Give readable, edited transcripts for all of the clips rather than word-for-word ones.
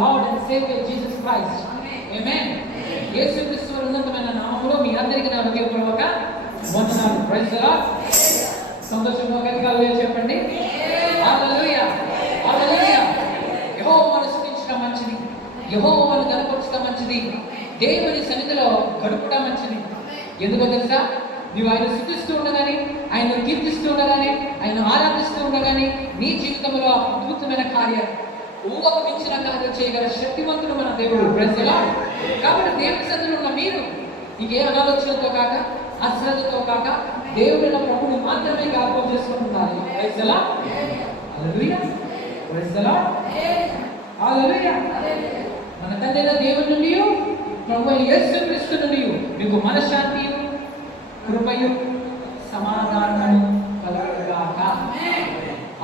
Lord and Savior Jesus Christ. Amen. యేసుక్రీస్తు ఉన్నతమైన నామములో మీ అందరికీ నా హృదయపూర్వక వందనాలు. Praise the Lord. సంతోషంగా గట్టిగా హల్లెలూయా చెప్పండి. హల్లెలూయా, హల్లెలూయా. యెహోవాను స్తుతించడం మంచిది, యెహోవాను గణపరచడం మంచిది, దేవుని సన్నిధిలో గడపడం మంచిది. ఎందుకో తెలుసా? నీవు ఆయన స్తుతిస్తూ ఉండగానే, ఆయన కీర్తిస్తూ ఉండగానే, ఆయన ఆరాధిస్తూ ఉండగానే నీ జీవితంలో అద్భుతమైన కార్యాలు, ఊహకు మించిన కార్యాలు చేయగల శక్తివంతుడు మన దేవుడు. Praise the Lord. కాబట్టి దేవుని సన్నిధిలో ఉన్న మీరు ఇంకే అనాలోచనతో కాక, అశ్రద్ధతో కాక, దేవుడిన ప్రభుని మాత్రమే జ్ఞాపకం చేసుకుంటున్నారు. Praise the Lord. Hallelujah, praise the Lord, hallelujah. మన తండ్రి దేవుని నుండి, ప్రభువైన యేసుక్రీస్తు నుండి మీకు మనశ్శాంతియు, కృపయు, సమాధానము కలుగుగాక.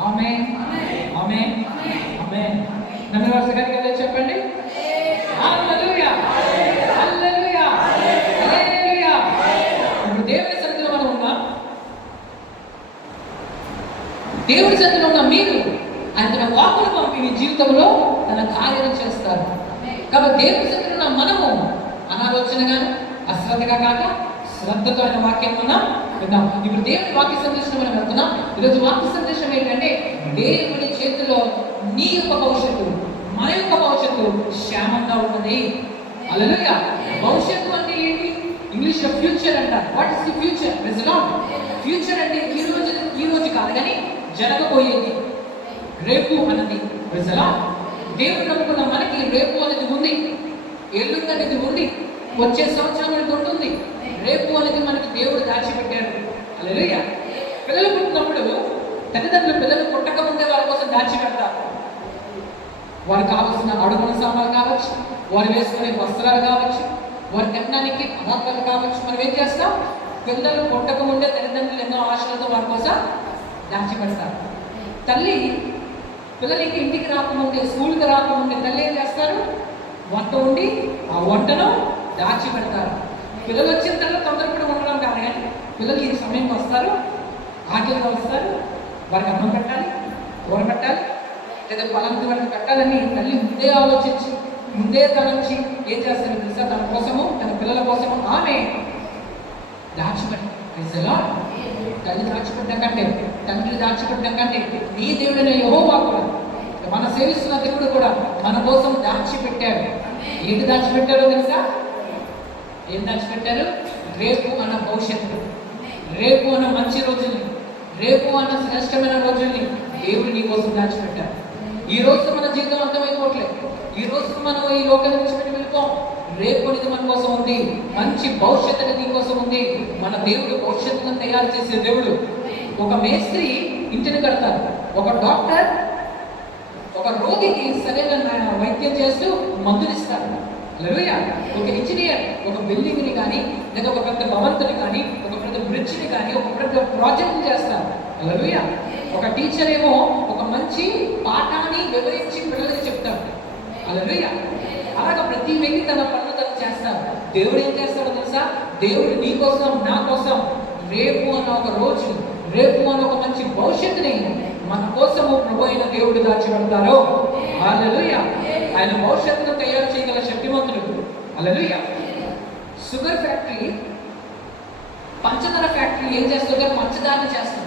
ఆమేన్, ఆమేన్, ఆమేన్. నన్ను వరుసగా చెప్పండి. హల్లెలూయా, హల్లెలూయా, హల్లెలూయా. ఇప్పుడు దేవుని సన్నిధిలో మనం ఉన్నాం. దేవుని సన్నిధిలో ఉన్న మీరు ఆయన తన వాక్కును పంపి మీ జీవితంలో తన కార్యాలు చేస్తారు. కాబట్టి దేవుని సన్నిధిలో ఉన్న మనము అనాలోచనగాను, అశ్రద్ధగా కాక శ్రద్ధతో ఆయన వాక్యం మనం విన్నాం. ఇప్పుడు దేవుని వాక్య సందేశం మనం వెళ్తున్నాం. ఈరోజు వాక్య సందేశం ఏంటంటే, దేవుని చేతిలో నీ యొక్క భవిష్యత్తు, మన యొక్క భవిష్యత్తు క్షేమంగా ఉన్నది. హల్లెలూయా. భవిష్యత్తు అంటే ఏంటి? ఇంగ్లీష్ లో ఫ్యూచర్ అంటారు. What is the future? Praise the Lord. Future అంటే ఈ రోజు కాదు కానీ జరగబోయేది, రేపు అన్నది. Praise the Lord. దేవుడు నమ్ముకున్న మనకి రేపు అనేది ఉంది, ఎల్లుండి అనేది ఉంది, వచ్చే సంవత్సరం అనేది ఉంటుంది. రేపు అనేది మనకి దేవుడు దాచిపెట్టాడు. హల్లెలూయా. పిల్లలు పుట్టినప్పుడు తల్లిదండ్రులు పిల్లలు పుట్టక ముందే వారి కోసం దాచిపెడతారు. వారికి కావాల్సిన అడుగుల సామాన్లు కావచ్చు, వారు వేసుకునే వస్త్రాలు కావచ్చు, వారి తినడానికి పదార్థాలు కావచ్చు. మనం ఏం చేస్తాం? పిల్లలు పుట్టక ముందే తల్లిదండ్రులు ఎన్నో ఆశలతో వారి కోసం దాచిపెడతారు. తల్లి పిల్లలకి ఇంటికి రాకముందే, స్కూల్కి రాకముందే తల్లి ఏం చేస్తారు? వంట ఉండి ఆ వంటను దాచిపెడతారు. పిల్లలు వచ్చిన తర్వాత తొందరపడి ఉండడం కాదు కానీ పిల్లలు ఈ సమయంకి వస్తారు, ఆకలిగా వస్తారు, వారికి అన్నం పెట్టాలి, కూర పెట్టాలి, లేదా పలాంటి వారికి పెట్టాలని తల్లి ముందే ఆలోచించి, ముందే తలంచి ఏం చేస్తారు తెలుసా? తన కోసము, తన పిల్లల కోసము ఆమె దాచిపెట్టాలి. తల్లి దాచిపెట్టడం కంటే, తండ్రి దాచిపెట్టడం కంటే నీ దేవుడైన యెహోవా కూడా, మన సేవిస్తున్న దేవుడు కూడా మన కోసం దాచిపెట్టాడు. ఏంటి దాచిపెట్టారో తెలుసా? ఏం దాచిపెట్టారు? రేపు అన్న భవిష్యత్తు, రేపు అన్న మంచి రోజుని, రేపు అన్న శ్రేష్టమైన రోజుల్ని దేవుడు నీ కోసం దాచిపెట్టారు. ఈ రోజు మన జీవితం అర్థమైపోవట్లేదు. ఈ రోజు మనం ఈ లోకం నుంచి వెళ్ళిపోం. రేపు అనేది మన కోసం ఉంది, మంచి భవిష్యత్తు అనేది నీ కోసం ఉంది. మన దేవుడు భవిష్యత్తును తయారు చేసే దేవుడు. ఒక మేస్త్రి ఇంటిని కడతారు, ఒక డాక్టర్ ఒక రోగికి సరైన వైద్యం చేస్తూ మందులు ఇస్తారు. హల్లెలూయా. ఒక ఇంజనీర్ ఒక బిల్డింగ్ని కానీ, లేదా ఒక పెద్ద భవంతుని కానీ, ఒక పెద్ద బ్రిడ్జ్ని కానీ, ఒక పెద్ద ప్రాజెక్ట్ని చేస్తారు. హల్లెలూయా. ఒక టీచర్ ఏమో ఒక మంచి పాఠాన్ని వివరించి పిల్లలకి చెప్తారు. హల్లెలూయా. అలాగా ప్రతి వ్యక్తి తన పనులు తను చేస్తారు. దేవుడు ఏం చేస్తాడో తెలుసా? దేవుడు నీ కోసం, నా కోసం రేపు అన్న ఒక రోజు, రేపు అన్న ఒక మంచి భవిష్యత్తుని మన కోసము ప్రభు అయిన దేవుడు దాచిపెడతారు. హల్లెలూయా. ఆయన భవిష్యత్తును తయారు చేయగల శక్తివంతుడు. హల్లెలూయా. షుగర్ ఫ్యాక్టరీ, పంచదార ఫ్యాక్టరీ ఏం చేస్తుందో పంచదారని చేస్తుంది.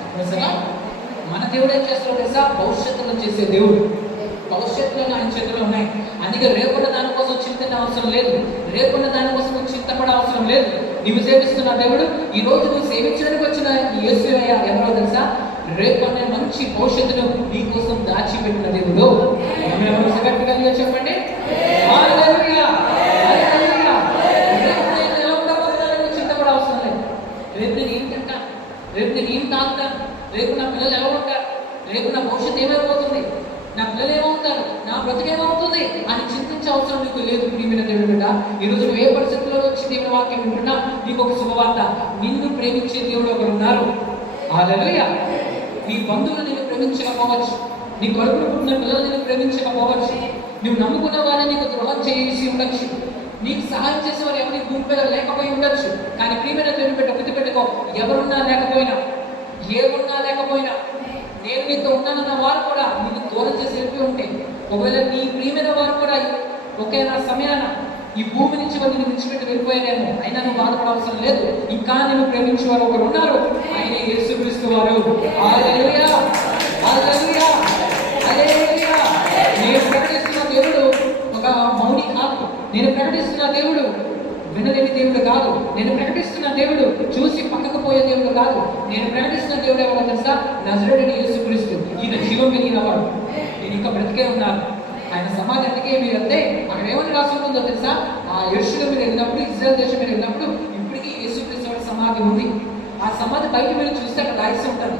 మన దేవుడు ఏం చేస్తాడో తెలుసా? భవిష్యత్తును చేసే దేవుడు. భవిష్యత్తులో ఆయన చేతుల్లో ఉన్నాయి. అందుకే రేపున్న దానికోసం చింతన అవసరం లేదు, రేపున్న దానికోసం చింతపడ అవసరం లేదు. నీవు సేవిస్తున్న దేవుడు, ఈ రోజు నువ్వు సేవించడానికి వచ్చిన యేసయ్య ఎవరో తెలుసా? రేపు అనే మంచి భవిష్యత్తును నీ కోసం దాచిపెట్టిన దేవుడు. గట్టిగా చెప్పండి. హల్లెలూయా, హల్లెలూయా. రేపు నేను ఎలా ఉండబోతున్నానని చింతపడ అవసరం లేదు. రేపు నేను ఏం తింటాను, రేపు నేను ఏం తాగుతాను, రేపు నా పిల్లలు ఎలా ఉంటారు, రేపు నా భవిష్యత్తు ఏమైపోతుంది, నా పిల్లలు ఏమవుతారు, నా బ్రతుకు ఏమవుతుంది అని చింతించే అవసరం నీకు లేదు. ప్రియమైన దేవుడు బిడ్డ, ఈరోజు ఏ పరిస్థితుల్లో వచ్చి దేవుని వాక్యం వింటున్నా నీకు ఒక శుభవార్త. నిన్ను ప్రేమించే దేవుడు ఒకరు ఉన్నారు. హల్లెలూయా. నీ బంధువులు నిన్ను ప్రేమించకపోవచ్చు, నీ కడుపులో పుట్టిన పిల్లలు నిన్ను ప్రేమించకపోవచ్చు, నువ్వు నమ్ముకున్న వాళ్ళని నీకు ద్రోహం చేసి ఉండొచ్చు, నీకు సహాయం చేసే వారు ఎవరి గుంపు లేకపోయి ఉండొచ్చు. కానీ ప్రియమైన దేవుని బిడ్డ గుర్తుపెట్టుకో, ఎవరున్నా లేకపోయినా, ఏమున్నా లేకపోయినా, నేను నీతో ఉన్నానన్న వారు కూడా నిన్ను దూరం చేసి వెళ్ళి ఉంటే, ఒకవేళ నీ ప్రియమైన వారు కూడా ఒకేనా సమయాన ఈ భూమి నుంచి వాళ్ళు విడిచిపెట్టి వెళ్ళిపోయారేమో, అయినా నువ్వు బాధపడవలసిన లేదు. ఇంకా నేను ప్రేమించే వారు ఒకరు ఉన్నారు, ఆయన యేసుక్రీస్తు వారు. హల్లెలూయా, హల్లెలూయా, హల్లెలూయా. నేను ప్రకటిస్తున్న దేవుడు ఒక మౌని కాదు. నేను ప్రకటిస్తున్న దేవుడు వినలేని దేవుడు కాదు. నేను ప్రకటిస్తున్న దేవుడు చూసి పక్కకు పోయే దేవుడు కాదు. నేను ప్రకటిస్తున్న దేవుడు ఎవరో తెలుసా? నజరేయుడైన యేసుక్రీస్తు. ఈయన జీవం కలిగిన వాడు. నేను ఇంకా బ్రతికే ఉన్నాను. ఆయన సమాజానికి మీరు వెళ్తే అక్కడ ఏమని రాసి ఉంటుందో తెలుసా? ఆ యెరూషలేము మీరు వెళ్ళినప్పుడు, ఇజ్రాయెల్ దేశం మీరు వెళ్ళినప్పుడు ఇప్పటికీ యేసుక్రీస్తు వారి సమాధి ఉంది. ఆ సమాధి బయట మీరు చూస్తే అక్కడ రాసి ఉంటారు.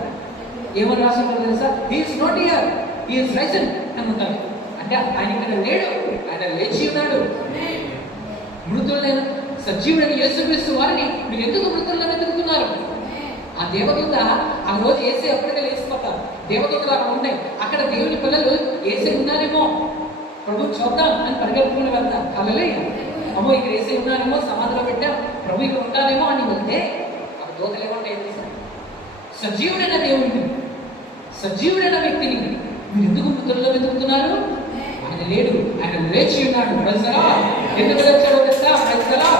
ఏమని రాసి ఉంటుందో తెలుసా? He is not here, he is Ryzen అని ఉంటారు. అంటే ఆయన ఇక్కడ లేడు, ఆయన లేచి ఉన్నాడు. మృతులైన సజీవుడైన యేసుక్రీస్తు వారిని మీరు ఎందుకు మృతులను వెతుకుతున్నారు? ఆ దేవదూత ఆ రోజు ఏసే అప్పటికే లేచిపోతారు. దేవదూతలు అక్కడ ఉన్నాయి. అక్కడ దేవుని పిల్లలు ఏసే ఉన్నారేమో, ప్రభు చూద్దాం అని పరిగెత్తుకుని వెళ్తారు. హల్లెలూయా. అమ్మో ఇక్కడ ఏసే ఉన్నారేమో, సమాధిలో పెట్టాం, ప్రభు ఇక్కడ ఉంటారేమో అని వెళ్తే ఆ దూతలు ఏమంటాయి తెలుసా? సజీవుడైన దేవుడిని, సజీవుడైన వ్యక్తిని మీరు ఎందుకు మృతుల్లో వెతుకుతున్నారు? ఆయన లేడు, ఆయన లేచి ఉన్నాడు. ప్రజలా ఎందుకు లేచాడో తెలుసా? ప్రజలా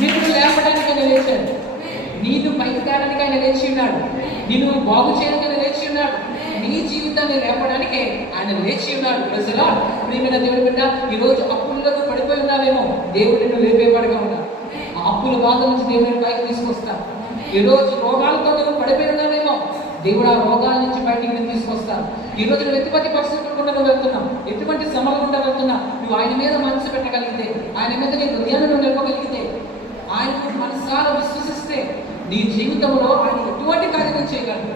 నిన్ను లేపడానికి ఆయన లేచాడు. నీను పైకి తేడానికి ఆయన లేచి ఉన్నాడు. నిన్ను బాగు చేయడానికి ఆయన లేచి ఉన్నాడు. నీ జీవితాన్ని లేపడానికి ఆయన లేచి ఉన్నాడు. ప్రజలా ప్రియమైన దేవుడి బిడ్డ, ఈరోజు అప్పుల్లో పడిపోయి ఉన్నావేమో, దేవుడు నిన్ను లేపేవాడుగా ఉన్నాడు. ఆ అప్పుల బాధ నుంచి దేవుడిని పైకి తీసుకొస్తాడు. ఈరోజు రోగాలతో నువ్వు పడిపోయి ఉన్నావేమో, దేవుడు ఆ రోగాల నుంచి బయటికి నేను తీసుకొస్తాను. ఈ రోజు నువ్వు ఎటువంటి పరిస్థితులు గుండా నువ్వు వెళ్తున్నావు, ఎటువంటి శ్రమలు గుండా వెళ్తున్నావు, నువ్వు ఆయన మీద మనసు పెట్టగలిగితే, ఆయన మీద నీ హృదయాన్ని నువ్వు నిలపగలిగితే, ఆయన మనసారా విశ్వసిస్తే నీ జీవితంలో ఆయన ఎటువంటి కార్యం చేయగలరు.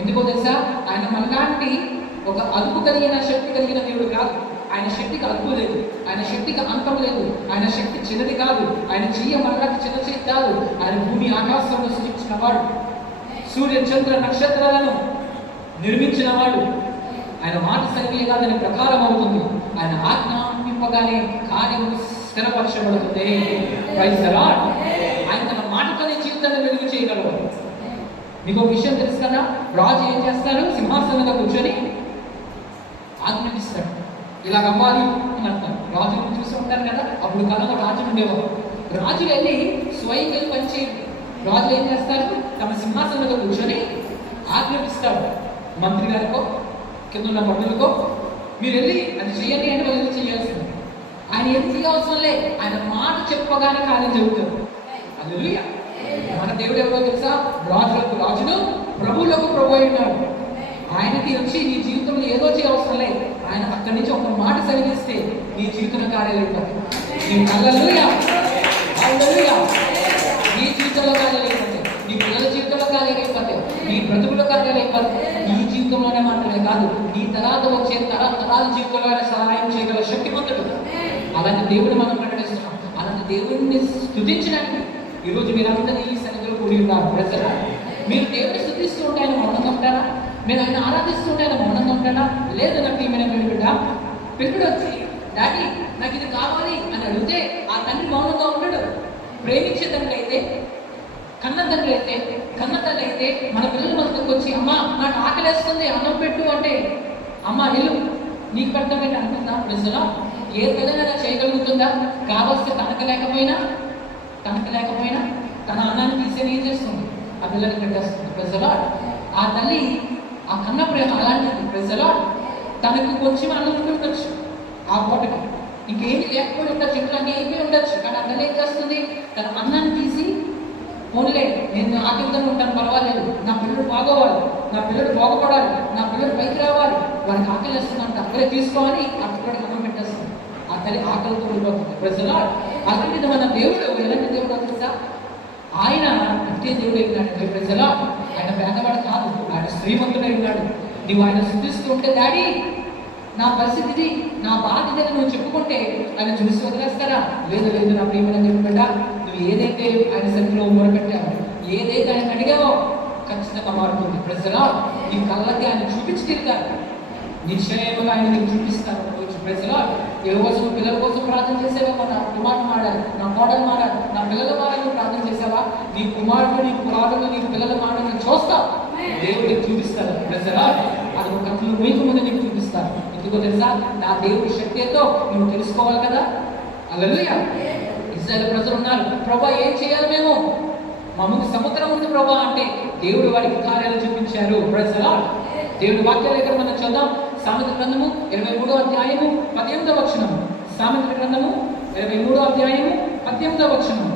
ఎందుకో తెలుసా? ఆయన మనలాంటి ఒక అదుపు కలిగిన శక్తి కలిగిన దేవుడు కాదు. ఆయన శక్తికి అదుపు లేదు, ఆయన శక్తికి అంతం లేదు. ఆయన శక్తి చిన్నది కాదు. ఆయన చెయ్య మనలాంటి చిన్న చెయ్యి కాదు. ఆయన భూమి ఆకాశంలో సృష్టించిన వాడు, సూర్య చంద్ర నక్షత్రాలను నిర్మించిన వాడు. ఆయన మాట సరిగ్గా దాని ప్రకారం అవుతుంది. ఆయన ఆజ్ఞాపింపగానే కార్యము స్థిరపరచబడుతుంది. Praise the lord. ఆయన తన మాటతోనే జీవితాన్ని వెలుగు చేయగలరు. మీకు ఒక విషయం తెలుసు కదా? రాజు ఏం చేస్తారు? సింహాసనం మీద కూర్చొని ఆజ్ఞాపిస్తాడు, ఇలా అవ్వాలి అని అంటారు. రాజులు చూసి ఉంటారు కదా, అప్పుడు కథలో రాజు ఉండేవారు. రాజు వెళ్ళి స్వయం వెళ్ళి పనిచేయరు. రాజు ఏం చేస్తారు? తమ సింహాసనం మీద కూర్చొని ఆజ్ఞాపిస్తాడు. మంత్రి గారికో కింద ఉన్న మంత్రులకో, మీరు వెళ్ళి అది చెయ్యండి అంటే వాళ్ళు చేయాల్సింది. ఆయన ఏం చేయవసరం లే, ఆయన మాట చెప్పగానే కార్యం జరుగుతుంది. హల్లెలూయా. మన దేవుడు ఎవరో తెలుసా? రాజులకు రాజును, ప్రభువులకు ప్రభు అయినాడు. ఆయనకి వచ్చి నీ జీవితంలో ఏదో చేయవసరం లేదు. ఆయన అక్కడి నుంచి ఒక మాట సరిగిస్తే నీ జీవితంలో కార్యాలు అయిపోతాయి. హల్లెలూయా, హల్లెలూయా. నీ జీవితంలో కార్యాలు అయిపోతాయి, నీ పిల్లల జీవితంలో కార్యాలు అయిపోతాయి, నీ బ్రతుకుల కార్యాలు అయిపోతాయి. నీ జీవితంలోనే మాత్రమే కాదు, నీ తరాత వచ్చే తరాల జీవితంలో ఆయన సహాయం చేయగల శక్తిమంతుడు. అలాంటి దేవుడు మనం ప్రకటిస్తున్నాం. అలాంటి దేవుడిని స్తుతించడానికి ఈరోజు మీరందరూ ఈ సన్నిధిలో కూడి ఉన్నారు. ప్రజలు మీరు దేవుడిని స్తుతిస్తూ ఉంటే ఆయన మౌనంగా ఉంటారా? మీరు ఆయన ఆరాధిస్తూ ఉంటే ఆయన మౌనంగా ఉంటాడా? లేదు. నాకు ఏమైనా పిల్లడు వచ్చి డాడీ నాకు ఇది కావాలి అని అడిగితే ఆ తండ్రి మౌనంగా ఉంటాడు. ప్రేమించే తండ్రి అయితే, కన్న తండ్రి అయితే, కన్న తల్లి అయితే మన పిల్లలు మనకు వచ్చి అమ్మ నాకు ఆకలేస్తుంది అన్నం పెట్టు అంటే అమ్మ ఇల్లు నీకు పెట్టమని అంటుందా? ప్రజలు ఏ పిల్లలైనా చేయగలుగుతుందా? కావలసి తనకు లేకపోయినా తన అన్నాన్ని తీసేది ఏం చేస్తుంది? ఆ పిల్లలకి పెట్టేస్తుంది. ప్రజలు ఆ తల్లి ఆ కన్న ప్రేమ అలాంటిది. ప్రజలు తనకు కొంచెం అన్నం ఉండొచ్చు, ఆ పూటకి ఇంకేమీ లేకపోయి ఉండొచ్చు, ఇంట్లో అన్నీ ఏమీ ఉండొచ్చు. కానీ ఆ తల్లి ఏం చేస్తుంది? తన అన్నాన్ని తీసి పోన్లే నేను ఆకలితో ఉంటాను పర్వాలేదు, నా పిల్లడు బాగోవాలి, నా పిల్లడు బాగుపడాలి, నా పిల్లడు పైకి రావాలి, వారికి ఆకలి వేస్తుందంట, అక్కడే తీసుకోవాలి, ఆ పిల్లడికి అన్నం పెట్టేస్తుంది. ఆ తల్లి ఆకలితో ఉండిపోతుంది. ప్రజలు అలాంటిది మన దేవుడు ఎలాంటి దేవుడు తెలుసా? ఆయన అంతే దేవుడు అయినాడు. ప్రజలు ఆయన పేదవాడు కాదు, ఆయన శ్రీమంతుడై ఉన్నాడు. నువ్వు ఆయన స్తుతిస్తూ ఉంటే డాడీ నా పరిస్థితి ఇది, నా బాధ ఇదని నువ్వు చెప్పుకుంటే ఆయన చూసి వదిలేస్తారా? లేదు లేదు నా ప్రియమైన చెప్పకుండా నువ్వు ఏదైతే ఆయన సన్నిధిలో మొరపెట్టావో, ఏదైతే ఆయన అడిగావో ఖచ్చితంగా మారుతుంది. ప్రజలు నీ కళ్ళకి ఆయన చూపించి తిరుగుతారు, నిశ్చయంగా ఆయన నీకు చూపిస్తారు. ప్రజలు ఏ కోసం పిల్లల కోసం ప్రార్థన చేసేవా? నా కుమారుడు మారాలి, నా కోడలు మారాలి, నా పిల్లల మారాలని ప్రార్థన చేసావా? నీ కుమారుడు, నీ కోడలు, నీ పిల్లల మాటలు చూస్తావు, దేవుడికి చూపిస్తారు. ప్రజలు అది ఒక కళ్ళు మీకు ముందు నీకు చూపిస్తారు. చూపిస్తారు. ఎందుకో తెలుసా? నా దేవుడి శక్తితో నువ్వు తెలుసుకోవాలి కదా. హల్లెలూయా. ఇశ్రాయేలు ప్రజలు ఉన్నారు, ప్రభా ఏం చేయాలి మేము, మా ముందు సముద్రం ఉంది ప్రభా అంటే దేవుడు వారికి కార్యాలు చూపించారు. Praise the Lord. దేవుడి వాక్యాలు ఇక్కడ మనం చదువుదాం. సామెతల గ్రంథము 23వ అధ్యాయము 18వ వచనము. సామెతల గ్రంథము 23వ అధ్యాయము 18వ వచనము.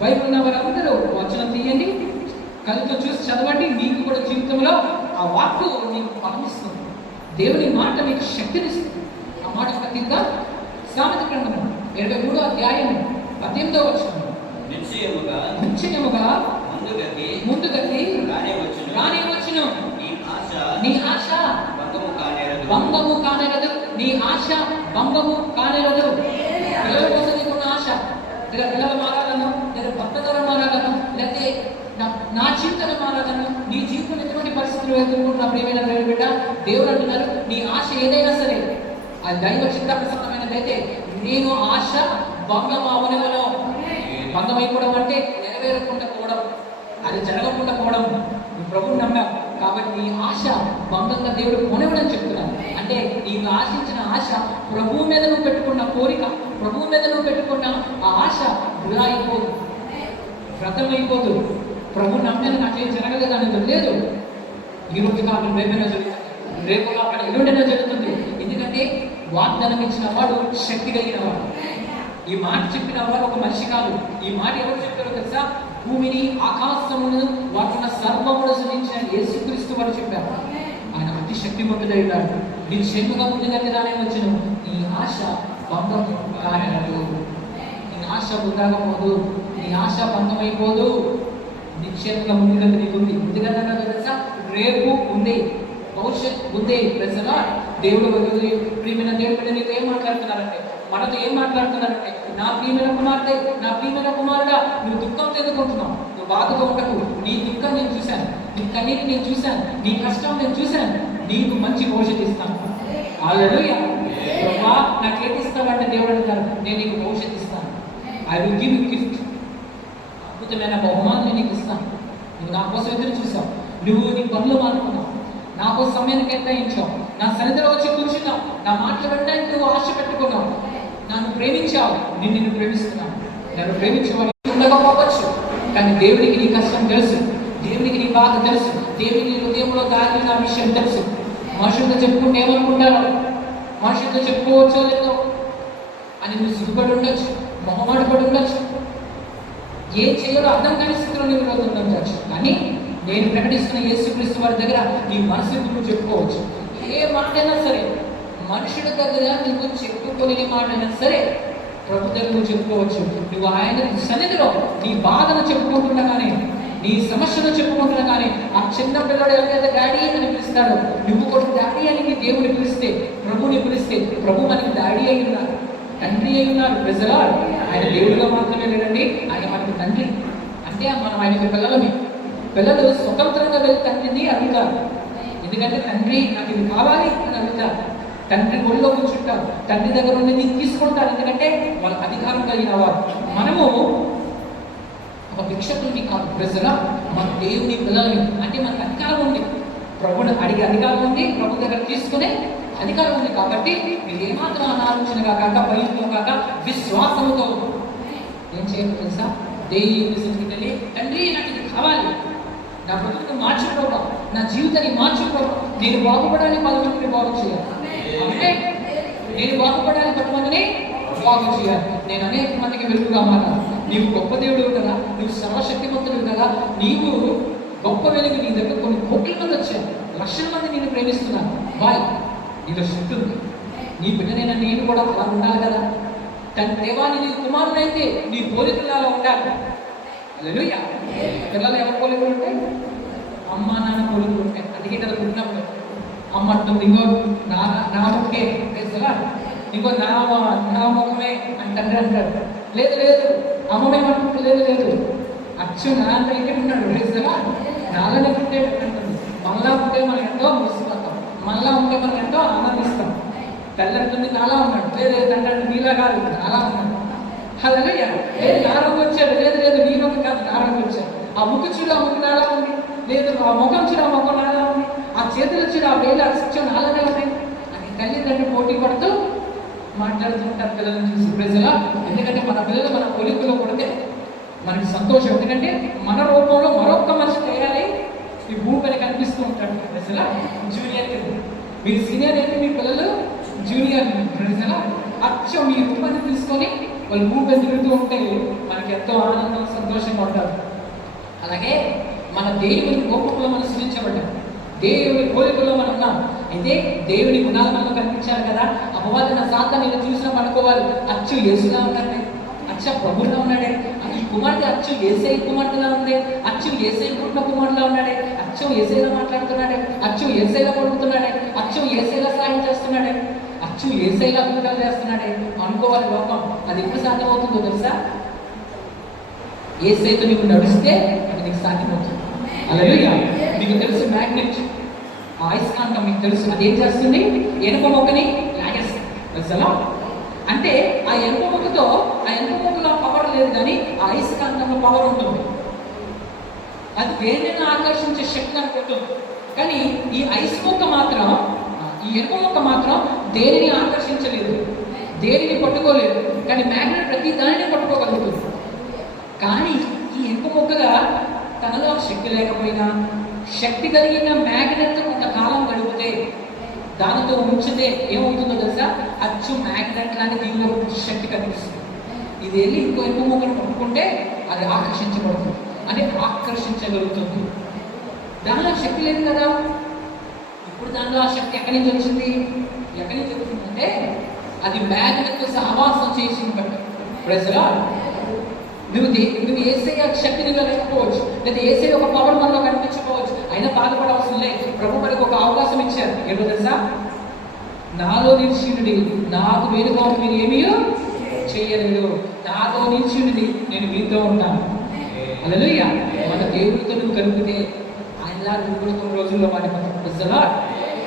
బైబిల్ ఉన్న వారందరూ వచనం తీయండి, కళ్ళతో చూసి చదవండి. మీకు కూడా జీవితంలో ఆ వాక్కు నీకు బలమిస్తుంది. దేవుని మాట మీకు శక్తినిస్తుంది. ఆ మాట ప్రతిగా సామెత గ్రంథము 23వ అధ్యాయము 18వ వచనము. నిశ్చయముగా ముందుగతి రానే వచ్చును. నీ ఆశ భంగము కానేరదు. నీ ఆశ భంగము కానేరదు. పిల్లల కోసం నీకున్న ఆశ, లేదా పిల్లలు మారాలను, లేదా భర్త ద్వారా మారాలను, లేకపోతే నా జీవితంలో మారాలను, నీ జీవితంలో ఎటువంటి పరిస్థితులు ఎదుర్కొంటున్నా ప్రియమైన బిడ్డ, దేవుడు అంటున్నారు నీ ఆశ ఏదైనా సరే అది దైవ చిత్తానుసారమైనదైతే నేను ఆశ భంగం అవనివను. భంగం అయిపోవడం అంటే నెరవేరకుండా పోవడం, అది జరగకుండా పోవడం. నువ్వు ప్రభువుని నమ్మావు కాబట్టి నీ ఆశ భంగంగా దేవుడు కొనివ్వడం చెప్తున్నాను. అంటే నీవు ఆశించిన ఆశ, ప్రభువు మీద నువ్వు పెట్టుకున్న కోరిక, ప్రభువు మీద నువ్వు పెట్టుకున్న ఆ ఆశ వృధా అయిపోదు, వ్రతం అయిపోదు. ప్రభు నమ్మని నాకేం జరగలేదు అనేది లేదు. ఈరోజు కాదు రేపైనా జరుగుతుంది, రేపు అక్కడ ఎల్లుండైనా జరుగుతుంది. ఎందుకంటే వాగ్దానం ఇచ్చిన వాడు శక్తి కలిగిన వాడు. ఈ మాట చెప్పిన వాడు ఒక మనిషి కాదు. ఈ మాట ఎవరు చెప్పారో తెలుసా? భూమిని ఆకాశమును వాటిని సర్వమును సృజించిన యేసుక్రీస్తు వారు చెప్పారు. ఆయన అతి శక్తిమంతుడై ఉన్నాడు. నీ చెన్నుగా ముందుగానే రానే వచ్చును. నీ ఆశ భంగం కానేరదు. నీ ఆశ వృధాగా పోదు, నీ ఆశ భంగమైపోదు. నిశ్చయంగా ముందుగా నీకుంది. ముందుగా తెలుసా? రేపు ఉంది, భవిష్యత్ ఉంది. ప్రజలా దేవుడు ప్రియమైన దేవుడు నీతో ఏం మాట్లాడుతున్నారంటే, మనతో ఏం మాట్లాడుతున్నారంటే, నా ప్రియమైన కుమార్తె, నా ప్రియమైన కుమారుడా, నువ్వు దుఃఖంతో ఎదుర్కొంటున్నావు, నువ్వు బాధగా ఉండకు. నీ దుఃఖం నేను చూశాను, నీ కన్నీటి నేను చూశాను, నీ కష్టం నేను చూశాను. నీకు మంచి భవిష్యత్తు ఇస్తాను. హల్లెలూయా. ప్రభా నాకేంటి ఇస్తావంటే దేవుడు అంటారు, నేను నీకు భవిష్యత్తు ఇస్తాను. I will give you gift. అద్భుతమైన బహుమానం నీకు ఇస్తాను. నువ్వు నా కోసం ఎదురు చూసావు, నువ్వు నీ పనులు మానుకున్నావు, నా కోసం సమయాన్ని కేటాయించావు, నా సన్నిధిలో వచ్చి కూర్చున్నావు, నా మాటలు వినడానికి నువ్వు ఆశ పెట్టుకున్నావు, నన్ను ప్రేమించావు. నిన్ను ప్రేమిస్తున్నాను. నన్ను ప్రేమించేవాడు ఉండకపోవచ్చు, కానీ దేవుడికి నీ కష్టం తెలుసు, దేవుడికి నీ బాధ తెలుసు, దేవుడికి నీ హృదయంలో దాగిన విషయం తెలుసు. మనుషులతో చెప్పుకుంటే ఏమనుకుంటారో, మనుషులతో చెప్పుకోవచ్చో లేదో అని నువ్వు సిగ్గుపడి ఉండొచ్చు, మొహమాటపడి ఉండొచ్చు, ఏం చేయాలో అర్థం కాని స్థితిలో నువ్వు ఉండొచ్చు. కానీ నేను ప్రకటిస్తున్న యేసుక్రీస్తు వారి దగ్గర నీ మనసు నువ్వు చెప్పుకోవచ్చు. ఏ మాటైనా సరే, మనుషుల దగ్గర నువ్వు చెప్పుకోలేని మాటైనా సరే ప్రభు దగ్గర నువ్వు చెప్పుకోవచ్చు. నువ్వు ఆయన సన్నిధిలో నీ బాధను చెప్పుకుంటుండగానే, నీ సమస్యను చెప్పుకుంటుండగానే, ఆ చిన్న పిల్లడు ఎవరైతే డాడీ అని పిలుస్తాడో, నువ్వు కూడా డాడీ అని నీ దేవుని పిలిస్తే, ప్రభుని పిలిస్తే, ప్రభు మనకి డాడీ అయి ఉన్నారు, తండ్రి అయి ఉన్నారు. ప్రజలా ఆయన దేవుడిగా మాత్రమే లేదండి, ఆయన మనకి తండ్రి. అంటే మనం ఆయనకి పిల్లలమే. పిల్లలు స్వతంత్రంగా వెళ్ళి తండ్రిని అడుగుతారు. ఎందుకంటే తండ్రి నాకు ఇది కావాలి అని అడుగుతారు. తండ్రి ఒళ్ళో కూర్చుంటారు, తండ్రి దగ్గర ఉన్నది తీసుకుంటారు. ఎందుకంటే వాళ్ళ అధికారం కలిగిన వారు. మనము ఒక భిక్షకుని కాదు, ప్రజల మన దేవుని పిల్లలని. అంటే మనకు అధికారం ఉంది, ప్రభుని అడిగే అధికారం ఉంది, ప్రభు దగ్గర తీసుకునే అధికారం ఉంది. కాబట్టి మీరు ఏమాత్రం అనాలోచనగా కాక, భయంతో కాక, విశ్వాసంతో ఏం చేయాలి తెలుసా? దేవుని సన్నిధికి తండ్రి నాకు ఇది కావాలి, నా బ్రతుకుని మార్చు ప్రభా, నా జీవితాన్ని మార్చు ప్రభా, నేను బాగుపడాలి, 10 మందిని బాగు చేయాలి. అంటే నేను బాగుపడాలి, 10 మందిని బాగు చేయాలి, నేను అనేక మందికి వెలుగుగా మారాలి. నీవు గొప్ప దేవుడు కదా, నువ్వు సర్వశక్తిమంతుడు కదా, నీవు గొప్ప వెలుగు. నీ దగ్గర కొన్ని కోట్ల మంది వచ్చారు, లక్షల మంది నేను ప్రేమిస్తున్నాను. బాయ్, నీలో శక్తి ఉంది. నీ బిడ్డనైనా నేను కూడా అలా ఉండాలి కదా. తన దేవాన్ని నీ కుమారుడైతే నీ పోలికలు అలా ఉండాలి. హల్లెలూయా. పిల్లలు ఎవరి పోలికలు ఉంటాయి? అమ్మ నాన్న పోలికలు ఉంటాయి. అందుకే కదా పుట్టినప్పుడు అమ్మ అంటుంది, ఇంకో నా ముఖే వేసలా, ఇంకో నా ముఖమే అని తండ్రి అంటారు. లేదు లేదు, అమ్మమే అంటుంది. లేదు లేదు, అచ్చు నాన్న ఇంటి ఉన్నాడు, వేసలా నాన్ననే పుట్టే అంటుంది. మళ్ళా ఉంటే మనం ఎంతో మురిసిపోతాం, మళ్ళా ఉంటే మనం ఎంతో ఆనందిస్తాం. తల్లి అంటుంది నాలా ఉన్నాడు, లేదు తండ్రి అంటే నీలా కాదు, నాలా ఉన్నాడు. హల్లెలూయా. లేదు నారంగా వచ్చాడు, లేదు లేదు నీ ముఖం కాదు, నారంగా వచ్చాడు. ఆ ముఖం చూడు, ఆ ముఖం నాలా ఉంది, లేదు ఆ ముఖం చూడు, ఆ ముఖం నాలా ఉంది, ఆ చేతులు చూడు, ఆ వేలు అచ్చు నాలానే ఉన్నాయి. మాట్లాడుతుంటారు పిల్లలను చూసి ప్రజల. ఎందుకంటే మన పిల్లలు మన పోలికలో పడితే మనకి సంతోషం. ఎందుకంటే మన రూపంలో మరొక మనిషి వేయాలి ఈ భూమి పైన కనిపిస్తూ ఉంటాడు ప్రజల. జూనియర్ మీరు సీనియర్ అయితే మీ పిల్లలు జూనియర్ ప్రజల. అచ్చం మీ రూపాన్ని తీసుకొని వాళ్ళు భూమి పైన తిరుగుతూ ఉంటే మనకి ఎంతో ఆనందం సంతోషంగా ఉంటారు. అలాగే మన దేవుని రూపంలో మనం సృష్టించబడ్డాం, దేవుని పోలికలో మనం ఉన్నాం. అయితే దేవుని గుణాలు మనలో కనిపించాలి కదా. అపవాదన సాతాను నేను చూసినా అనుకోవాలి అచ్చు యేసులా ఉన్నాడే, అచ్చ ప్రభులా ఉన్నాడే, ఈ కుమార్తె అచ్చు యేసయ్య కుమార్తెలా ఉంది, అచ్చు యేసయ్య పుట్టిన కుమారులా ఉన్నాడే, అచ్చు యేసయ్యలా మాట్లాడుతున్నాడే, అచ్చు యేసయ్యలా పడుకుతున్నాడే, అచ్చు యేసయ్యలా సాయం చేస్తున్నాడే, అచ్చు యేసయ్యలా అద్భుతాలు చేస్తున్నాడే అనుకోవాలి లోకం. అది ఎప్పుడు సాధ్యమవుతుందో తెలుసా? యేసయ్యతో నీకు నడిస్తే అది నీకు సాధ్యమవుతుంది. హల్లెలూయా. మీకు తెలుసు మ్యాగ్నెట్, ఆ అయస్కాంతం మీకు తెలుసు, అది ఏం చేస్తుంది? ఎనుప మొక్కని లాగేస్తుంది తెలుసా. అంటే ఆ ఎనుప మొక్కతో, ఆ ఎనుప మొక్కలో పవర్ లేదు కానీ ఆ అయస్కాంతంలో పవర్ ఉంటుంది. అది దేనిని ఆకర్షించే శక్తి అనుకుంటుంది. కానీ ఈ ఐస్ మొక్క మాత్రం, ఈ ఎనుప మొక్క మాత్రం దేనిని ఆకర్షించలేదు, దేనిని పట్టుకోలేదు. కానీ మ్యాగ్నెట్ ప్రతి దానిని పట్టుకోగలుగుతుంది. కానీ ఈ ఎనుప మొక్కగా తనలో శక్తి లేకపోయినా శక్తి కలిగిన మ్యాగ్నెట్ కొంతకాలం గడిపితే, దానితో ఉంచితే ఏమవుతుందో తెలుసా? అచ్చు మ్యాగ్నెట్ లాగా దీనిలో శక్తి కనిపిస్తుంది. ఇది వెళ్ళి ఇంకో ఎనుప మొక్కను పట్టుకుంటే అది ఆకర్షించబడుతుంది, అంటే ఆకర్షించగలుగుతుంది. దానిలో శక్తి లేదు కదా. ఇప్పుడు దానిలో ఆ శక్తి ఎక్కడి నుంచి వచ్చింది? ఎక్కడి నుంచి వచ్చిందంటే అది మ్యాగ్నెట్తో సహవాసం చేసింది బట్టి. ప్రజలు నువ్వు యేసయ్య శక్తి నీలో లేకపోవచ్చు, లేదా యేసయ్య ఒక పవర్ మనలో కనిపించకపోవచ్చు. అయినా బాధపడవలసిన లేదు. ప్రభు మనకు ఒక అవకాశం ఇచ్చారు. ఏంటో తెలుసా? నాలో నిలిచిండి నాకు వేరుగా మీరు ఏమీ చేయలేదు, నాలో నిలిచిండి నేను మీతో ఉంటాను. హల్లెలూయా. మన దేవుడితో నువ్వు కలిపితే ఆయనలా నువ్వు కూడా కొన్ని రోజుల్లో మారిపోతావు. ప్రజలా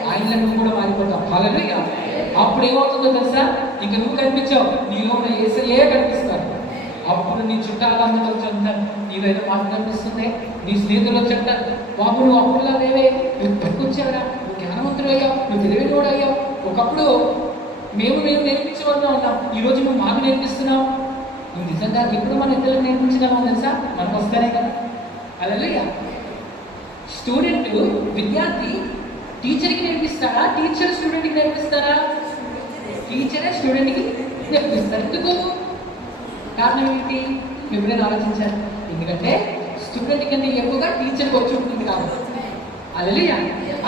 ఆయనలా నువ్వు కూడా మారిపోతావు. హల్లెలూయా. అప్పుడు ఏమవుతుందో తెలుసా? ఇంకా నువ్వు కనిపించావు, నీలో ఉన్న యేసయ్యే కనిపిస్తారు. అప్పుడు నీ చుట్టాలందరూ చెప్తారు, నీవేదో మాకు కనిపిస్తుంది. నీ స్నేహితులు చెప్తారు, బాబు నువ్వు అప్పుడులా లేవే, నువ్వు పట్టుకొచ్చావురా, నువ్వు జ్ఞానవంతుడు అయ్యావు, నువ్వు తెలివినోడు అయ్యావు. ఒకప్పుడు మేము నేర్పించేవాళ్ళం ఉన్నాం, ఈరోజు నువ్వు మాకు నేర్పిస్తున్నావు. నువ్వు నిజంగా ఇప్పుడు మన ఇద్దరు నేర్పించగలమో తెలుసా? మనకు వస్తానే కదా. హల్లెలూయా. స్టూడెంట్, విద్యార్థి టీచర్కి నేర్పిస్తారా, టీచర్ స్టూడెంట్కి నేర్పిస్తారా? టీచరే స్టూడెంట్కి నేర్పిస్తారు. ఎందుకు? కారణం ఏంటి? ఎప్పుడైనా ఆలోచించారు? ఎందుకంటే స్టూడెంట్ కంటే ఎక్కువగా టీచర్కి వచ్చి ఉంటుంది కాబట్టి. హల్లెలూయా.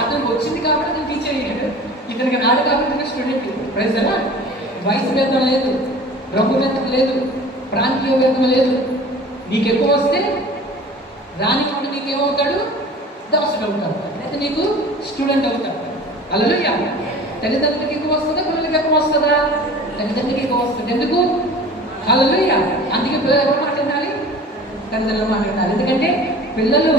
అతనికి వచ్చింది కాబట్టి అతను టీచర్ అయ్యాడు, ఇతనికి రాడు కాబట్టి స్టూడెంట్. ప్రైజ్లా. వయసు భేదం లేదు, రంగు భేదం లేదు, ప్రాంతీయ భేదం లేదు. నీకు ఎక్కువ వస్తే రానివాడు నీకేమవుతాడు? దాసుడు అవుతాడు, లేదా నీకు స్టూడెంట్ అవుతాడు. హల్లెలూయా. తల్లిదండ్రులకి ఎక్కువ వస్తుందా, పిల్లలకి ఎక్కువ వస్తుందా? తల్లిదండ్రులకి ఎక్కువ వస్తుంది. ఎందుకు? హల్లెలూయా. అందుకే పిల్లలు ఎవరు మాట్లాడాలి? తల్లిదండ్రులు మాట్లాడాలి. ఎందుకంటే పిల్లలు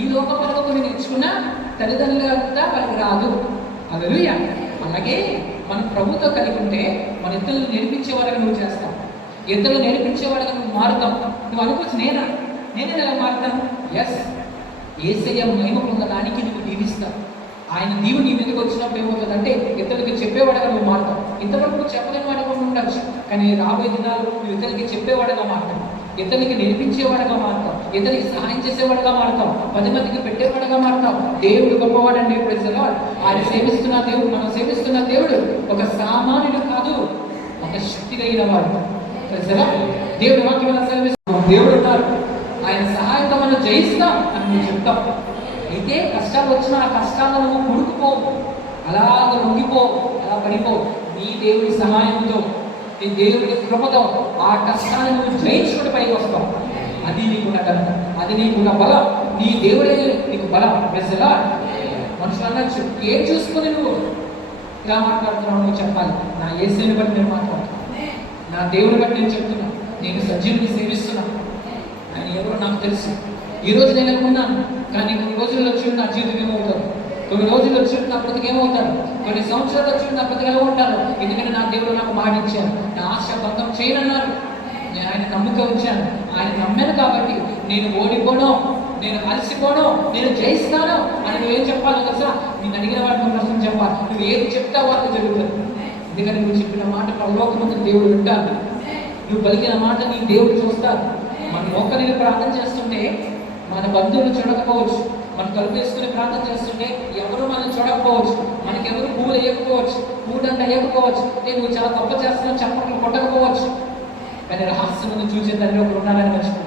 ఈ లోక పరలోకం నేర్చుకున్నా తల్లిదండ్రులు అంతా వాళ్ళకి రాదు. హల్లెలూయా. అలాగే మనం ప్రభుతో కలిగి ఉంటే మన ఇతరులు నేర్పించే వాళ్ళకి నువ్వు చేస్తావు, ఇతరులు నేర్పించే వాళ్ళకి నువ్వు మారుతావు. నువ్వు అనుకోవచ్చు, నేనే ఎలా మారుతాను? ఎస్, యేసయ్య మహిమ పొందడానికి నువ్వు దీవిస్తావు. ఆయన దీవు నీ మీదకి వచ్చినప్పుడు ఏమవుతుందంటే ఇతరులకి చెప్పేవాడుగా నువ్వు మారుతావు. ఇంతవరకు నువ్వు చెప్పలేని వాడుగా ఉండొచ్చు, కానీ రాబోయే దినాలు నువ్వు ఇతరులకి చెప్పేవాడుగా మారుతావు, ఇతరులకి నేర్పించేవాడుగా మారుతావు, ఇతరులకి సహాయం చేసేవాడుగా మారుతావు, 10 మందికి పెట్టేవాడుగా మారుతావు. దేవుడు గొప్పవాడండి. ప్రజలు ఆయన సేవిస్తున్న దేవుడు, మనం సేవిస్తున్న దేవుడు ఒక సామాన్యుడు కాదు, ఒక శక్తి కలిగిన వాడు. ప్రజలు దేవుడు వాక్యం సేవిస్తున్నాం, దేవుడు ఉన్నారు, ఆయన సహాయంతో మనం జయిస్తాం అని నువ్వు చెప్తాం. అయితే కష్టాలు వచ్చిన ఆ కష్టాలను నువ్వు ముడుకుపోవు, అలాగ లొంగిపోవు, అలా పడిపోవు. నీ దేవుడి సహాయంతో, నీ దేవుడి కృపతో ఆ కష్టాన్ని నువ్వు జయించుకుంటూ పైకి వస్తావు. అది నీకున్న ఘనత, అది నీకున్న బలం. నీ దేవుడే నీకు బలం. ప్రజలా మనుషులు అనొచ్చు, ఏం చూసుకుని నువ్వు ఇలా మాట్లాడుతున్నావు? నువ్వు చెప్పాలి, నా యేసుని బట్టి నేను మాట్లాడుతున్నాను, నా దేవుని బట్టి నేను చెప్తున్నాను, నేను సజీవుని సేవిస్తున్నాను, ఆయన ఎవరో నాకు తెలుసు. ఈరోజు నేను ఉన్నాను, కానీ కొన్ని రోజుల్లో వచ్చి నా జీవితం ఏమవుతారు, కొన్ని రోజులు వచ్చి నా బ్రతికి ఏమవుతారు, కొన్ని సంవత్సరాలు వచ్చి నా బ్రతికి ఎలా ఉంటారు? ఎందుకంటే నా దేవుడు నాకు మాటించాను, నా ఆశ భంగం చేయనన్నారు. నేను ఆయన నమ్మిక ఉంచాను, ఆయన నమ్మాను కాబట్టి నేను ఓడిపోను, నేను అలసిపోను, నేను జయిస్తాను అని నువ్వేం చెప్పాలి తెలుసా? నేను అడిగిన వాడికి ప్రశ్న చెప్పాలి. నువ్వు ఏది చెప్తావో అది జరుగుతుంది. ఎందుకంటే నువ్వు చెప్పిన మాట పరలోకమందు దేవుడు వింటాడు. నువ్వు పలికిన మాట నీ దేవుడు చూస్తాడు. మన మొక్కని ప్రార్థన చేస్తుంటే మన బంధువులు చూడకపోవచ్చు, మనం తలుపు వేసుకుని ప్రార్థన చేస్తుంటే ఎవరు మనం చూడకపోవచ్చు, మనకెవరు పువ్వులు వేయకపోవచ్చు, పూడంట వేయకపోవచ్చు, నువ్వు చాలా తప్ప చేస్తున్నావు చెప్పట్లు కొట్టకపోవచ్చు. కానీ రహస్యమును చూసే తండ్రి ఒకరు ఉన్నారని మర్చిపో.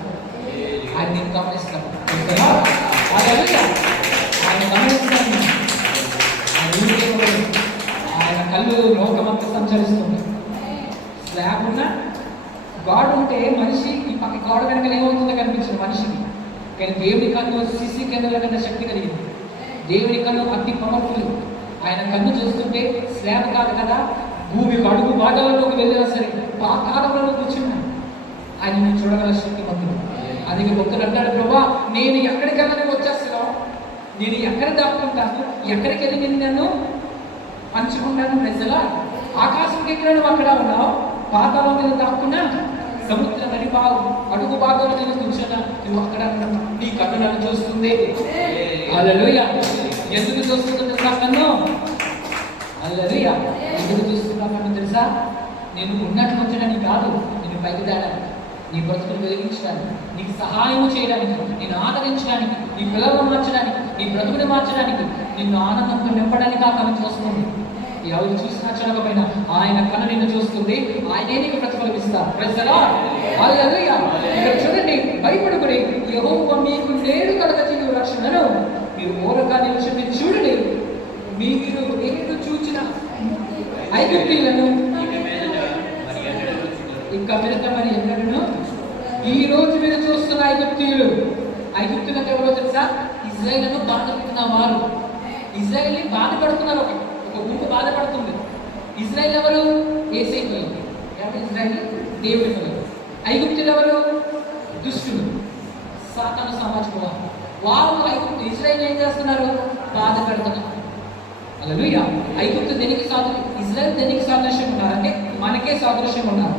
ఆయన నేను గమనిస్తాను, ఆయన గమనిస్తాను. ఆయన కళ్ళు లోకమంతా సంచరిస్తుంది. స్లాబ్ ఉన్న గాడ్ ఉంటే మనిషి ఈ పక్క గాడ్ కనుక ఏమవుతుందో కనిపించింది మనిషికి. కానీ దేవుడి కన్ను సిసి కెమెరా కన్నా శక్తి కలిగింది. దేవుడి కన్ను అతి పవర్ఫుల్. ఆయన కన్ను చూస్తుంటే స్లాబ్ కాదు కదా, భూమి అడుగు భాగాలలోకి వెళ్ళినా సరే పాతాళంలో కూర్చున్నాను. ఆయన నేను చూడగల శక్తి మందులు. అందుకే భక్తులు అంటాడు, ప్రభా నేను ఎక్కడికి వెళ్ళని వచ్చేస్తున్నావు, నేను ఎక్కడ దాక్కుంటాను, ఎక్కడికి వెళ్ళి నేను నన్ను పంచుకుంటాను. ప్రజల ఆకాశంకి ఎక్కడ నువ్వు అక్కడ ఉన్నావు, పాతాళం మీద దాక్కున్నా, సముద్ర నడి భాగం అడుగు భాగంలో నేను కూర్చున్నా, నువ్వు అక్కడ నీ కన్ను నన్ను చూస్తుంది. హల్లెలూయా. ఎందుకు చూస్తుంది తెలుసా కన్ను? హల్లెలూయా. ఎందుకు చూస్తున్నావు కన్ను తెలుసా? నేను ఉన్నట్లు ఉంచడానికి కాదు, నేను పైకి తేడానికి, నీ బ్రతుకును వెలిగించడానికి, నీకు సహాయం చేయడానికి, నేను ఆదరించడానికి, నీ పిల్లలను మార్చడానికి, నీ బ్రతుకుని మార్చడానికి, నిన్ను ఆనందంతో నింపడానికి ఆ కన్ను చూస్తుంది. ఎవరు చూసినా చూడకపోయినా ఆయన కన్ను నిన్ను చూస్తుంది. ఆయనే నీకు ప్రతిఫలమిస్తారు. ఇక్కడ చూడండి, భయపడుకుని యెహోవా మీకు నేడు కలగజేయు రక్షణను మీరు ఊరగా నిలిచి చూడండి. మీరు నేను చూచిన ఐగుప్తీయులను ఇంకా మీదట మరి ఎన్నడను ఈ రోజు మీరు చూస్తున్న ఐగుప్తీయులు. ఐగుప్తులకు ఎవరో తెలుసా? ఇజ్రాయేలును బాధపెడుతున్న వారు. ఇజ్రాయేల్ని బాధపడుతున్నారు. ఒక గుంపు బాధపడుతుంది. ఇజ్రాయేల్ ఎవరు? యేసయ్య పిల్లలు. ఎవరు ఇజ్రాయేల్? దేవుడి పిల్లలు. ఐగుప్తులు ఎవరు? దుష్టులు, సాతాను సామాజిక వారు. ఐగుప్తు ఇజ్రాయేల్ ఏం చేస్తున్నారు? బాధ పెడుతున్నారు. హల్లెలూయా. ఐగుప్తు దేనికి సాదృశ్యం, ఇజ్రాయేల్ దేనికి సాదృశ్యం ఉన్నారంటే మనకే సాదృశ్యం ఉన్నారు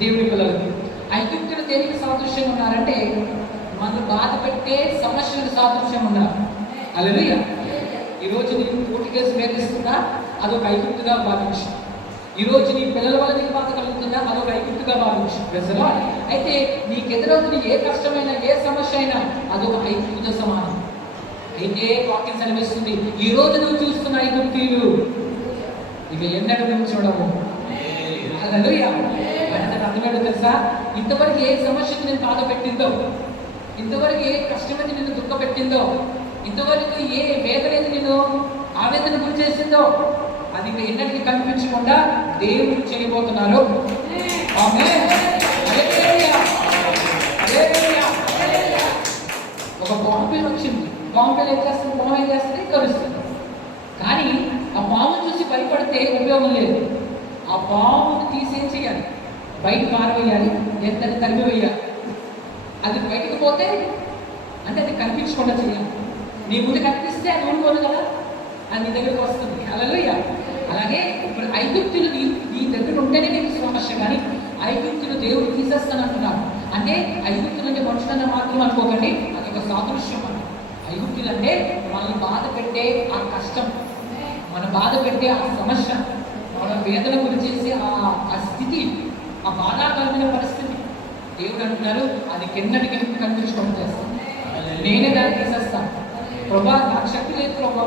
దేవుడి పిల్లలకి. ఐగుప్తులు దేనికి సాదృశ్యం ఉన్నారంటే మనం బాధ పెట్టే సమస్యలకు సాదృశ్యం ఉన్నారు. హల్లెలూయా. ఈరోజు నీకు కోర్టు కేసు వేధిస్తుందా? అదొక ఐగుప్తుగా భావించు. ఈరోజు నీ పిల్లల వల్ల నీకు బాధ కలుగుతుందా? అదొక ఐగుప్తుగా భావించు. అయితే నీకు ఎదురవుతున్న ఏ కష్టమైనా, ఏ సమస్య అయినా అదొక ఐగుప్తుతో సమానం. అయితే వాక్యం సెలవిస్తుంది, ఈ రోజు నువ్వు చూస్తున్న ఐగుప్తీయులు ఇక ఎన్నడూ నువ్వు చూడవు. హల్లెలూయా. అర్థమేంటో తెలుసా? ఇంతవరకు ఏ సమస్యకు నేను బాధ పెట్టిందో, ఇంతవరకు ఏ కష్టమైతే నిన్ను దుఃఖ పెట్టిందో, ఇంతవరకు ఏ వేదన నిన్ను ఆవేదన గురి చేసిందో అది ఇంకా ఎన్నటికీ కనిపించకుండా దేవుడు చేయబోతున్నారు. ఒక బాంబే వచ్చింది. బాంబేలో ఏం చేస్తుంది? పాము ఏం చేస్తుంది? కలుస్తుంది. కానీ ఆ పామును చూసి భయపడితే ఉపయోగం లేదు. ఆ పామును తీసేం చేయాలి? బయట పారవేయాలి, ఎంతని తరిమి వేయాలి. అది బయటకు పోతే అంటే అది కనిపించకుండా చేయాలి. నీ ముందు కనిపిస్తే అది ఊరుకోదు కదా, అది నీ దగ్గరకు వస్తుంది. హల్లెలూయా. అలాగే ఇప్పుడు ఐగుప్తులు నీ దగ్గర ఉంటేనే నీకు సమస్య, కానీ ఐగుప్తులు దేవుడు తీసేస్తానంటున్నాడు. అంటే ఐగుప్తులు అంటే మనుషులన్న మాత్రం అనుకోకండి, అదొక సాదృశ్యం. ఐగుప్తులు అంటే మనల్ని బాధ పెట్టే ఆ కష్టం, మన బాధ పెట్టే ఆ సమస్య, మన వేదన గురి చేసే ఆ స్థితి, ఆ బాధాకరమైన పరిస్థితి. దేవుడు అంటున్నారు అది కిందటికి కనిపించడం చేస్తాను, నేనే దాన్ని తీసేస్తాను. ప్రభా నాకు శక్తి లేదు ప్రభా,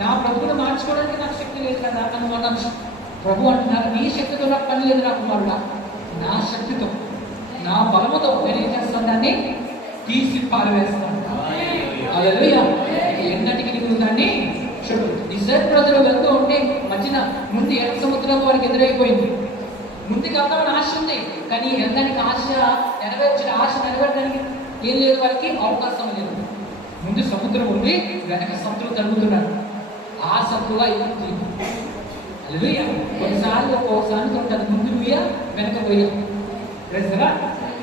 నా ప్రభువును మార్చుకోవడానికి నాకు శక్తి లేదు కదా అని మనం. ప్రభు అంటున్నారు నీ శక్తితో నాకు పని లేదు నా కుమారుడా, నా శక్తితో, నా బలముతో నేను ఏం చేస్తాను? దాన్ని తీసి పారవేస్తాను. హల్లెలూయా. ఎన్నటికి నువ్వు దాన్ని చూడు. ఇశ్రాయేలు ప్రజలు వెళ్తూ ఉంటే మధ్యన ముందు ఎర్ర సముద్రం వారికి ఎదురైపోయింది. ముందుకు వెళ్దామని ఆశ ఉంది, కానీ వెళ్ళడానికి ఆశ నెరవేర్చడానికి ఏం లేదు, వారికి అవకాశం లేదు. ముందు సముద్రం ఉంది, వెనక సముద్రం తరుగుతున్నాడు. ఆ శత్రువుగా అయిపోతుంది. హల్లెలూయా. కొన్నిసార్లు ఒక్కోసారి ఉంటుంది, ముందు పోయా వెనక పోయా. ప్రజలా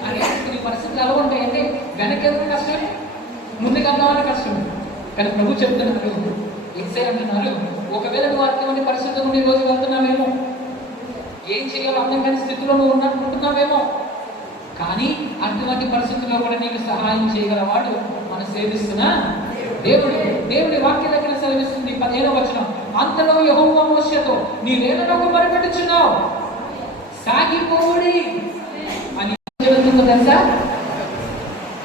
అని కొన్ని పరిస్థితులు ఎలా ఉంటాయంటే వెనక వెళ్తే కష్టమే, ముందుకు వెళ్దామని కష్టమే. కానీ ప్రభు చెప్తున్నారు, యేసయ్య అంటున్నారు, ఒకవేళ నువ్వు అటువంటి పరిస్థితుల నుండి రోజు వెళ్తున్నావేమో, ఏం చేయాలో అర్థం కాని స్థితిలో నువ్వు ఉన్నట్టుకుంటున్నావేమో, కానీ అటువంటి పరిస్థితుల్లో కూడా నీకు సహాయం చేయగలవాడు మనం సేవిస్తున్న దేవుడు. దేవుడి వాక్య దగ్గర సెలవిస్తుంది 15వ వచనం, అంతలో యెహోవా మోషేతో నీవేళలోకి మొరపెట్టుచున్నావు, సాగిపోవుడి అని చెబుతుందో తెలుసా?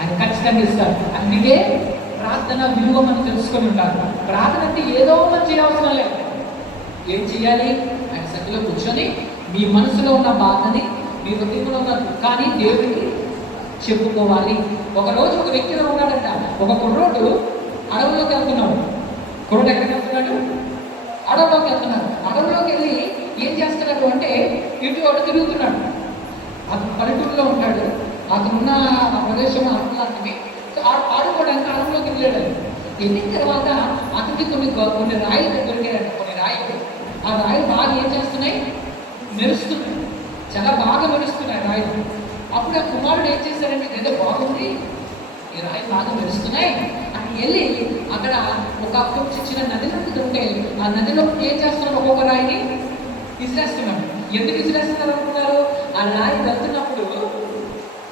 అని ఖచ్చితంగా ఇస్తారు. అందుకే ప్రార్థన విలువ మనం తెలుసుకొని ఉంటారు. ప్రార్థన అంటే ఏదో మనం చేయవసరం లేదు. ఏం చేయాలి? ఆయన సన్నిధిలో కూర్చొని మీ మనసులో ఉన్న బాధని, మీ హృదయంలో ఉన్న దుఃఖాన్ని దేవుడికి చెప్పుకోవాలి. ఒకరోజు ఒక వ్యక్తిలో ఉన్నాడంట. ఒక కుర్రోడు అడవులోకి వెళ్తున్నాడు. కుర్రోడు ఎక్కడికి వెళ్తున్నాడు? అడవులోకి వెళ్తున్నాడు. అడవులోకి వెళ్ళి ఏం చేస్తున్నాడు అంటే ఇటు అటు తిరుగుతున్నాడు. అతను పల్లెటూరులో ఉంటాడు. అతనున్న ప్రదేశం అర్థమే ఆడుకోవడానికి అడవులోకి వెళ్ళాడు. వెళ్ళిన తర్వాత అతనికి కొన్ని రాయిలు దొరికాయంట. కొన్ని రాయిలు, ఆ రాయిలు బాగా ఏం చేస్తున్నాయి? మెరుస్తున్నాయి. చాలా బాగా మెరుస్తున్నాయి రాయిలు. అప్పుడు ఆ కుమారుడు ఏం చేశారంటే ఏదో బాగుంది, ఈ రాయి బాగా మెరుస్తున్నాయి అని వెళ్ళి అక్కడ ఒక చిన్న నదిలో ఉంటే ఆ నదిలో ఏం చేస్తున్నారు? ఒక్కొక్క రాయిని విసిరేస్తున్నాడు. ఎందుకు విసిరేస్తున్నారు అనుకున్నారు? ఆ రాయి వెళ్తున్నప్పుడు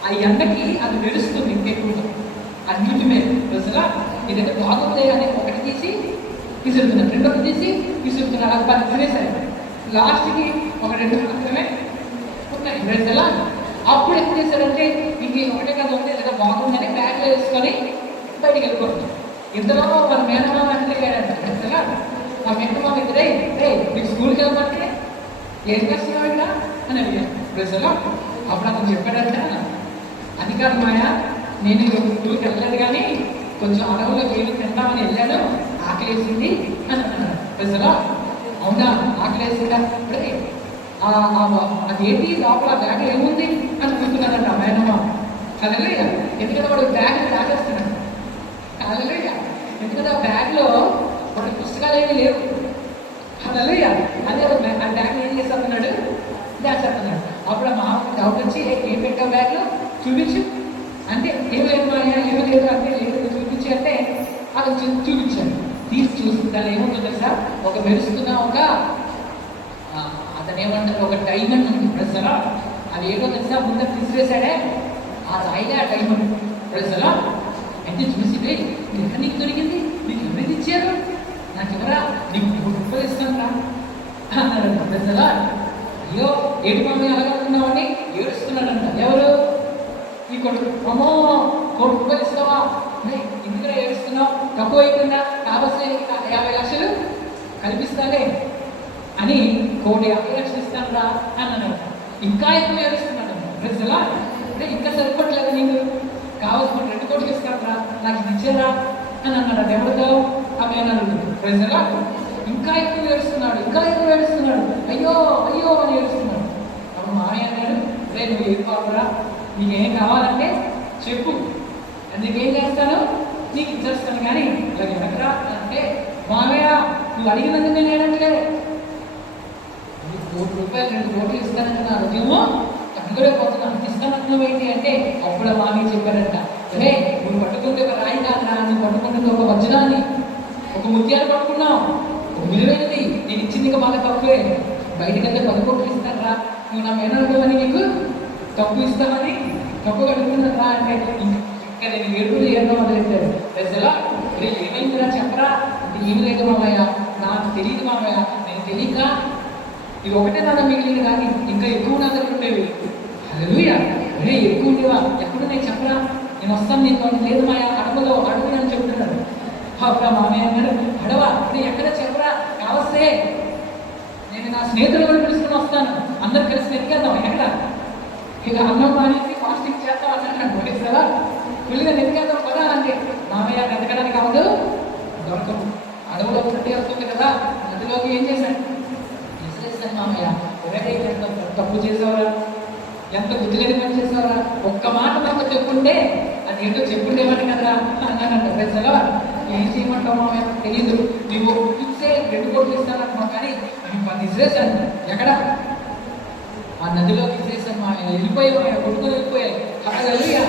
ఆ ఎండకి అది మెరుస్తుంది ఇంకెక్కువ. ఆ నీటి మీద తెలుసుగా ఇదైతే బాగుంది అని ఒకటి తీసి విసురుతున్నారు, రెండోది తీసి విసురుతున్నారు. అది పని విసిరేసారు. లాస్ట్కి ఒక 2 మాత్రమే ఉన్నాయి. తెలుసులా అప్పుడు ఏం చేశారంటే ఇంక ఒకటే కదా ఉంది, లేదా బాగుందని బ్యాగ్లో వేసుకొని బయటికి వెళ్ళిపోతుంది. ఇంతలో మన మేనమామ అంటారంట. తెలుసులా ఆ మేనమామ ఇద్దరే నీకు స్కూల్కి వెళ్ళమంటే ఏం చేస్తున్నావు ఇక్కడ అని అడిగారు. తెలుసులా అప్పుడు అతను చెప్పాడంట, అది కాదు మాయా, నేను స్కూల్కి వెళ్ళలేదు కానీ కొంచెం అడవులోకి ఏమి తింటామని వెళ్ళాను, ఆకలేసింది అని అన్నాడు. తెలుసులా అవునా, ఆకలేసిందా? ఇప్పుడే అదేంటి లోపల బ్యాగ్ ఏముంది అని చూస్తున్నాడంట ఆ మేనమ్మ. అదలయ్య ఎందుకంటే వాడు బ్యాగ్ దాచేస్తున్నాడు. అదలయ్య ఎందుకంటే ఆ బ్యాగ్లో వాడి పుస్తకాలు ఏమీ లేవు. అదలయ్య అదే ఆ బ్యాగ్ ఏం చేస్తున్నాడు? దాచేస్తున్నాడు. అప్పుడు ఆ మామకి డౌట్ వచ్చి ఏం పెట్టావు బ్యాగ్లో చూపించు అంటే ఏం లేదు మాయా, ఏమీ లేదు అంటే లేదు చూపించి అంటే అది చూపించాడు. తీసి చూసి దాని ఏముంటుందో సార్, ఒక మెరుస్తున్న ఒక అతను ఏమంటారు ఒక డైమండ్ ఉంది ప్రజలా. అది ఏదో తెలుసా ముందర తీసివేశాడే ఆ రాయిలే ఆ డైమండ్ ప్రజలా. అయితే చూసి ఎక్కడ నీకు దొరికింది, నీకు ఎవరికి ఇచ్చారు, నాకు ఎవరా, నీకు రూపాయలు ఇస్తాను రా అన్నాడు ప్రజలా. అయ్యో ఏడు మమ్మీ అలగడుతున్నామని ఏడుస్తున్నాడంట. ఎవరు? ఈ కొడుకు. అమ్మో ₹1 ఇస్తావా, ఎందుకు ఏడుస్తున్నావు, తక్కువ అయిపోయిందా, కావాల్సిన 50 లక్షలు కల్పిస్తాలే అని ₹1,50,00,000 ఇస్తాను రా అన్నాడు. ఇంకా ఎక్కువ ఏడుస్తున్నాడు ప్రజలా. అంటే ఇంకా సరిపడలేదు, నీకు కావాల్సిన 2 కోట్లు ఇస్తాను రా, నాకు ఇది ఇచ్చారా అని అన్నాడు. ఎవరితో? ఆమె అన్నాడు ప్రజలా. ఇంకా ఎక్కువ ఏడుస్తున్నాడు, ఇంకా ఎక్కువ ఏడుస్తున్నాడు, అయ్యో అయ్యో అని ఏడుస్తున్నాడు. అప్పుడు మామయ్య అన్నాడు, నువ్వు ఏం కావాలరా, నీకేం కావాలంటే చెప్పు, అందుకేం చేస్తాను, నీకు ఇచ్చేస్తాను, కానీ ఇలా ఎనకరా అంటే మామయ్య నువ్వు అడిగినందుకు నేను ఏనంటే ₹1,00,000 2 కోట్లు ఇస్తానని నా హృదయమో కనుగొలేకపోతున్నాను, ఇస్తానంటున్నావు ఏంటి అంటే అప్పుడు మామయ్య చెప్పారంట, నువ్వు పట్టుకుంటే ఒక రాయి కాదురా, నువ్వు పట్టుకుంటుంది ఒక వజ్రాన్ని, ఒక ముత్యాలు పట్టుకున్నావు, ఒక విలువైనది, నేను ఇచ్చింది ఇంకా బాగా తక్కువే, బయటకంటే 10 కోట్లు ఇస్తారా, నువ్వు నా మేనని నీకు తక్కువ ఇస్తామని తక్కువ అడుగుతున్నా అంటే ఇంకా నేను ఏడుగులు ఏమో మొదలెట్టాడు. ప్రజలా ఏమైందిరా చెప్పరా అంటే ఏమి లేదు మామయ్య, నాకు తెలియదు మామయ్య, నేను తెలియక ఇది ఒకటే నాన్న మిగిలింది కానీ ఇంకా ఎక్కువ నా దగ్గర ఉండేవి. హల్లెలూయా. ఎక్కువ ఉండేవా, ఎప్పుడు నేను చెప్పరా, నేను వస్తాను, నీకు లేదు మాయా, అడుగులో అడుగు అని చెప్తున్నాడు. అప్పుడు మామయ్య అన్నాడు, అడవా నేను ఎక్కడ చెప్పరా, కావస్తే నేను నా స్నేహితులు కూడా పిలుచుకుని వస్తాను, అందరు కలిసి వెతికేద్దాం ఎక్కడ, ఇక అన్నం మానేసి ఫాస్టింగ్ చేద్దాం అన్నాడు. కదా ఫుల్గా వెతికేద్దాం కదా అంటే మామయ్య వెతకడానికి అవ్వదు, దొరకదు, అడవులో పుట్టి వస్తుంది కదా, నదిలోకి ఏం చేశాడు, విసిరేస్తాను మామయ్య, ఎంత తప్పు చేసేవారా, ఎంత బుద్ధి లేని పని చేసేవారా, ఒక్క మాట నాకు చెప్పుంటే అది ఏంటో చెప్పుండేవాడి కదా అన్నానంట. ప్రజలా ఏం చేయమంటావు మామయ్య తెలీదు, నువ్వు చూసే 2 కోట్లు ఇస్తానంటున్నావు కానీ నేను 10 విసిరేశాను, ఎక్కడ ఆ నదిలోకి విసిరేశాను మామయ్య, వెళ్ళిపోయావు, కొట్టుకొని వెళ్ళిపోయాయి. హల్లెలూయా.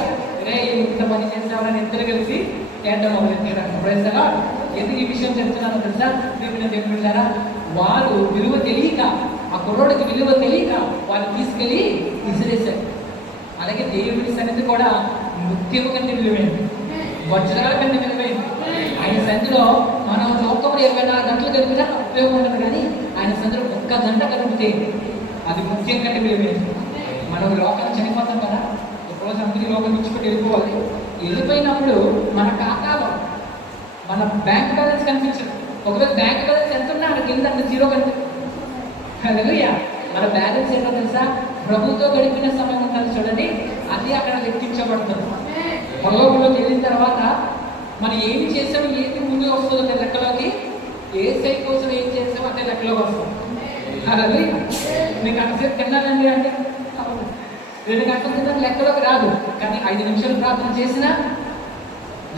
ఇంత పని చేసేవాళ్ళని ఇద్దరు కలిసి కేంద్రం మొదలెట్టాడు. ప్రజలా ఎందుకు ఈ విషయం చెప్తున్నాను తెలుసా, దేవుని దేవుళ్ళారా, వారు విలువ తెలియక, ఆ కుర్రోడికి విలువ తెలియక వాళ్ళు తీసుకెళ్ళి విసిరేశారు. అలాగే దేవుడి సన్నిధి కూడా ముత్యము కంటే విలువైంది, వజ్రాల కంటే విలువైంది. ఆయన సన్నిధిలో మనం లోకం 24 గంటలు గడిపినా ఉపయోగం ఉండదు. కానీ ఆయన సందర్భం 1 గంట గడిపితే అది ముఖ్యం కంటే విలువైంది. మనం లోకాన్ని చనిపోతాం కదా, ఎప్పుడో సంతకి లోకం ఇచ్చిపెట్టి వెళ్ళిపోవాలి. వెళ్ళిపోయినప్పుడు మన ఖాతాలో మన బ్యాంక్ బ్యాలెన్స్ కనిపించదు. ఒకవేళ బ్యాంక్ బ్యాలెన్స్ ఎంత ఉన్నా అక్కడికి వెళ్ళి 0 కనిపిస్తుంది. హల్లెలూయా. మన బ్యాలెన్స్ ఏంటో తెలుసా? ప్రభుతో గడిపిన సమయం ఉంటుంది చూడండి, అది అక్కడ లెక్కించబడుతుంది. పరలోకంలోకి వెళ్ళిన తర్వాత మనం ఏమి చేసామో ఏది ముందు వస్తుందో అదే లెక్కలోకి, ఏ సై కోసం ఏం చేసామో అదే లెక్కలోకి వస్తుంది. హల్లెలూయా. మీకు అంతసేపు తిన్నానండి అంటే 2 గంటల తిన్న లెక్కలోకి రాదు, కానీ 5 నిమిషాలు ప్రార్థన చేసినా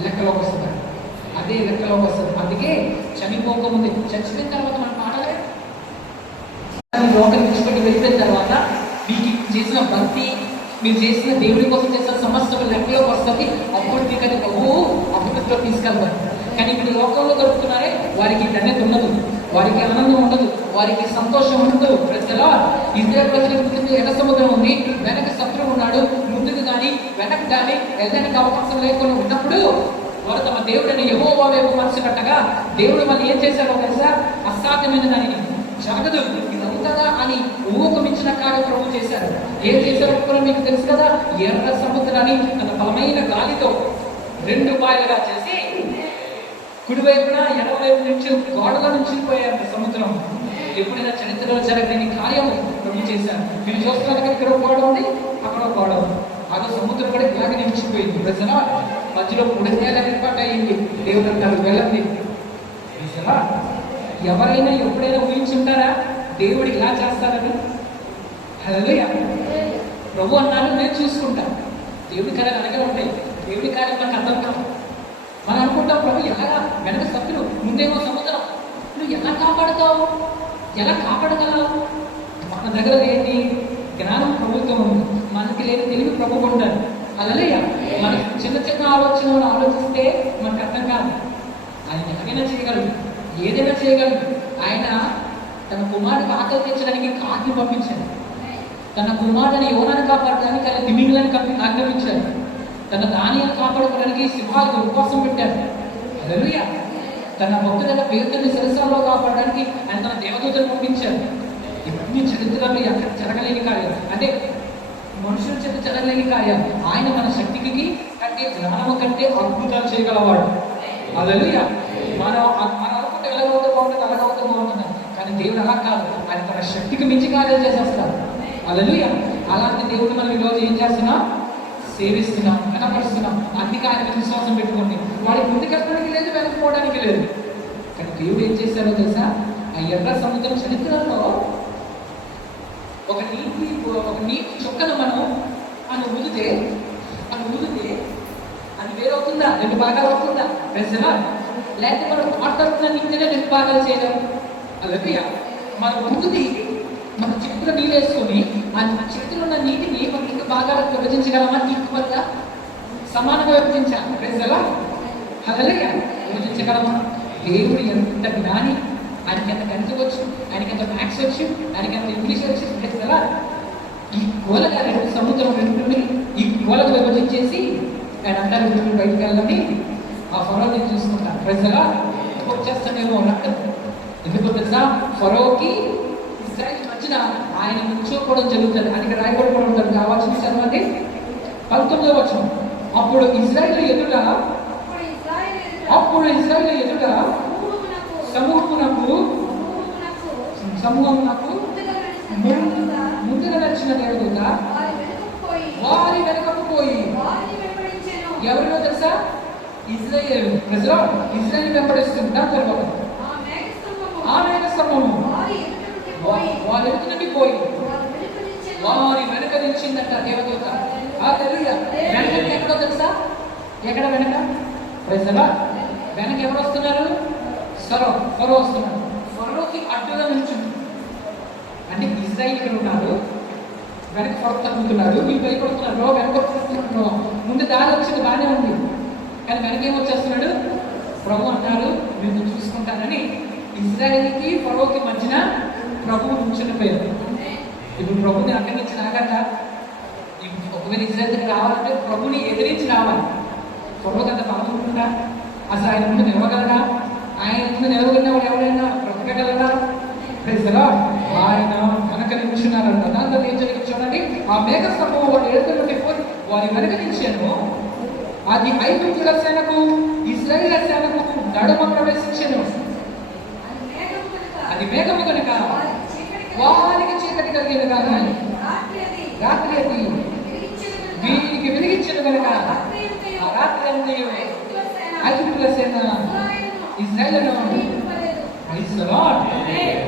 లెక్కలోకి వస్తుంది. అదే లెక్కలోకి వస్తుంది. అందుకే చనిపోకముందే, చచ్చిపోయిన తర్వాత మనం మాటలే లోకం విడిచిపెట్టి వెళ్ళిపోయిన తర్వాత మీకు చేసిన భక్తి, మీరు చేసిన దేవుడి కోసం చేసిన సమస్యలు లెక్కలోకి వస్తుంది. అప్పుడు మీకు అది అభివృద్ధిలో తీసుకెళ్తారు. కానీ మీరు లోకంలో గడుపుతున్నారే వారికి ధన్యత ఉండదు, వారికి ఆనందం ఉండదు, వారికి సంతోషం ఉండదు. ప్రజల ఇజ్రాయేల్ ప్రజలకు ముందు ఎర్ర సముద్రం ఉంది, వెనక శత్రువు ఉన్నాడు, ముందుకు కానీ వెనక్కి కానీ వెళ్ళడానికి అవకాశం లేకుండా ఉన్నప్పుడు వారు తమ దేవుడిని యెహోవా వైపు మనసు పెట్టగా దేవుడు వాళ్ళు ఏం చేశారో తెలుసా? అసాధ్యమైన దానిని జరగదు, ఇది అవుతుందా అని ఊహకమించిన కార్యక్రమం చేశారు. ఏం చేశారో కూడా మీకు తెలుసు కదా. ఎర్ర సముద్రాన్ని తన బలమైన గాలితో 2 పాయలుగా చేసి కుడివైపున ఎడవైపు నుంచి గోడల నుంచి పోయారు సముద్రం. ఎప్పుడైనా చరిత్రలో జరగని కార్యం ప్రభు చేశారు. మీరు చూస్తున్నారు ఇక్కడ గోడ ఉంది, అక్కడ గోడ ఉంది. అది సముద్రం కూడా ఇలాగే నిలిచిపోయింది. ప్రజల మధ్యలో 3 నెలల ఏర్పాటు అయ్యింది. దేవుడు అంటారు వెళ్ళండి. ఎవరైనా ఎప్పుడైనా ఊహించుంటారా దేవుడు ఇలా చేస్తారని? హల్లెలూయా. ప్రభు అన్నారు నేను చూసుకుంటా. దేవుడి కార్యాలు అలాగే ఉంటాయి. దేవుడి కార్యాలు మనకు అర్థం కాదు. మనం అనుకుంటాం ప్రభు ఎలాగా, వెనక శత్రువు, ముందేమో సముద్రం, నువ్వు ఎలా కాపాడుతావు, ఎలా కాపాడగలవు? మన దగ్గర ఏంటి? జ్ఞానం ప్రభుత్వం ఉంది, మనకి లేని తెలివి ప్రభు ఉంటారు. హల్లెలూయా. మన చిన్న చిన్న ఆలోచనలు ఆలోచిస్తే మనకు అర్థం కాదు. ఆయన ఎలాగైనా చేయగలడు, ఏదైనా చేయగలడు. ఆయన తన కుమారుడికి ఆకలి తీర్చడానికి కాకిని పంపించాడు. తన కుమారుడిని యోనాన్ని కాపాడడానికి ఆయన తిమింగలాన్ని ఆజ్ఞాపించాడు. తన ధాన్యాన్ని కాపాడుకోవడానికి సింహాలకు ఉపవాసం పెట్టాడు. హల్లెలూయా. తన భక్తుల పేరుని శిరస్సులో కాపాడడానికి ఆయన తన దేవదూతను పంపించాడు. ఇవన్నీ చరిత్రలో ఎక్కడ జరగలేని కార్యాలు, అంటే మనుషుల చేత జరగలేని కార్యాలు. ఆయన మన శక్తికి కంటే, జ్ఞానము కంటే అద్భుతాలు చేయగలవాడు. హల్లెలూయా. మనం అనుకుంటే ఎలాగవుతూ బాగుంటుంది, అలాగవుతూ బాగుంటుంది. కానీ దేవుడు అలా కాదు, ఆయన తన శక్తికి మించి కార్యాలు చేసేస్తాడు. హల్లెలూయా. అలాంటి దేవుడు మనం ఈరోజు ఏం చేస్తున్నాం? సేవిస్తున్నాం, కనపరుస్తున్నాం. అన్ని కార్యాలకు విశ్వాసం పెట్టుకోండి. వాడికి ముందుకెళ్ళడానికి లేదు, వెనకపోవడానికి లేదు. కానీ దేవుడు ఏం చేశారో తెలుసా? ఆ ఎర్ర సముద్రం చరిత్రలో ఒక నీటి చుక్కను మనం ఊదితే అది వేరవుతుందా? 2 భాగాలు అవుతుందా? ప్రశ్న. లేకపోతే మనం మాట్లాడుతున్న నీటినే 2 భాగాలు చేయలేము. అలాగే మన ఊది మన చేతిలో నీళ్ళు వేసుకొని ఆ చేతిలో ఉన్న నీటిని మనం 2 భాగాలకు విభజించగలమా? ఈక్వల్గా సమానంగా విభజించాలి. ప్రజలా అలాగే విభజించగలమా? దేవుడు ఎంత జ్ఞాని, ఆయనకి ఎంత గణిత వచ్చు, ఆయనకి ఎంత మ్యాథ్స్ వచ్చు, ఆయనకి ఎంత ఇంగ్లీష్ వచ్చు. ప్రజలా ఈ కోలగా 2 సముద్రం 2 ఈ కోలకు విభజించేసి ఆయన అంటారు బయటకు వెళ్ళని ఆ ఫరోని చూసుకుంటారు. ప్రజలా వచ్చేస్తానేమో అన్నట్టు. ఎందుకు తెలుసా? ఫరోకి ఇజ్రాయిల్ మధ్యన ఆయన నుంచోపోవడం జరుగుతుంది. ఆయనకి రాయబడిపోవడం ఉంటుంది. కావాల్సింది చదవండి 19వ వచనం. అప్పుడు ఇజ్రాయిల్ ఎదుట సమూహమునకు ముందుగా నచ్చిన దేవదూత వారి వెనకకు పోయి, ఎవరినో తెలుసా? ఇజ్రాయేల్ ప్రజలు ఇజ్రాయేల్ వెంబడిస్తుంటా. తర్వాత ఆ మేఘ స్తంభము వారి ఎదుట నుండి పోయి వారి వెనక నిలిచిందంట దేవదూత. హల్లెలూయా. వెనక ఎక్కడో తెలుసా? ఎక్కడ వెనక? ప్రజలా వెనక ఎవరు వస్తున్నారు? ఫరో వస్తున్నాడు. ఫరోకి అడ్డుగా నిల్చుంది. అంటే ఇజ్రాయిల్ ఇక్కడ ఉన్నారు, వెనక ఫరో తగ్గుతున్నాడు, వీళ్ళు భయపడుతున్నారు. వెనక వచ్చేస్తున్నాడు. ముందు దారి వచ్చింది, బాగానే ఉంది. కానీ వెనక ఏం వచ్చేస్తున్నాడు? ప్రభు అన్నారు మీరు చూసుకుంటానని ఇజ్రాయిల్కి ఫరోకి మధ్యన ప్రభువు నుంచునిపోయారు. ఇప్పుడు ప్రభుని అడ్డగించి రాగట. ఒకవేళ ఇజ్రాయిల్ రావాలంటే ప్రభుని ఎదిరించి రావాలి. ఫరోకి అంత బాగుంటుందా? అసలు ఆయన ముందు నిలవగలరా? ఆయన ముందు నిలబడినవాడు ఎవరైనా బ్రతకగలరా? Praise the lord. ఆయన వెనక నిల్చున్నారంట. దాంతో ఏం జరిగింది చూడండి. ఆ మేఘ స్తంభం వాడు ఎదుగుతుంటే వారి వెనక నిలిచాను. అది ఐగుప్తుల సేనకు ఇశ్రాయేలు సేనకు నడుమ ప్రవేశించాను. అది మేఘము కనుక వారికి చీకటి కలిగిన కానీ రాత్రి అది వీరికి వెలిగించిన కనుక ఆ రాత్రి అంతా ఐగుప్తుల సేన ఇశ్రాయేలును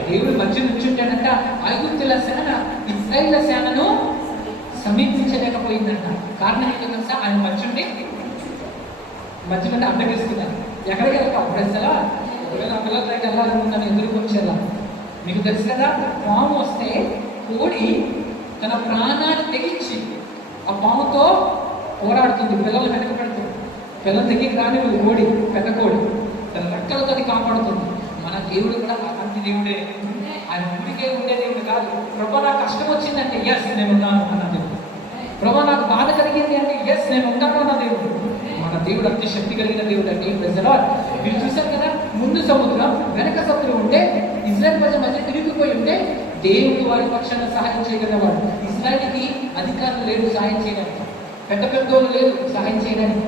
దేవుడు మధ్య నుంచుంటాడంట. ఐగుప్తుల సేన ఇశ్రాయేలు సేనను సమీపించలేకపోయిందంట. కారణం ఏంటో తెలుసా? ఆయన మధ్యలో అడ్డగిస్తున్నారు. ఎక్కడికి వెళ్తాం? ప్రజల ఒకవేళ పిల్లల దగ్గర వెళ్ళాలనుకుంటాను, ఎదురుకు వచ్చేలా. మీకు తెలుసు కదా, పాము వస్తే కోడి తన ప్రాణాన్ని తెగించి ఆ పాముతో పోరాడుతుంది, పిల్లలు వెనక పెడుతుంది. పిల్లల దగ్గరికి రాని కోడి, పెద్ద కోడి తన రెక్కలతో కాపాడుతుంది. మన దేవుడు కూడా అలాంటి దేవుడే. ఆయన ఊరికే ఉండే దేవుడు కాదు. ప్రభా నాకు కష్టం వచ్చిందంటే ఎస్ నేను ఉన్నాను అన్న దేవుడు. ప్రభా నాకు బాధ కలిగింది అంటే ఎస్ నేను ఉంటాను అన్న దేవుడు. మన దేవుడు అతి శక్తి కలిగిన దేవుడు అండి. మీరు చూసారు కదా, ముందు సముద్రం వెనక సముద్రం ఉంటే ఇజ్రాయెల్ ప్రజల మధ్య తిరిగిపోయి ఉంటే దేవుడు వారి పక్షాన సహాయం చేయగలవాడు. ఇజ్రాయెల్కి అధికారం లేదు సహాయం చేయడానికి, పెద్ద పెద్దోళ్ళు లేదు సహాయం చేయడానికి,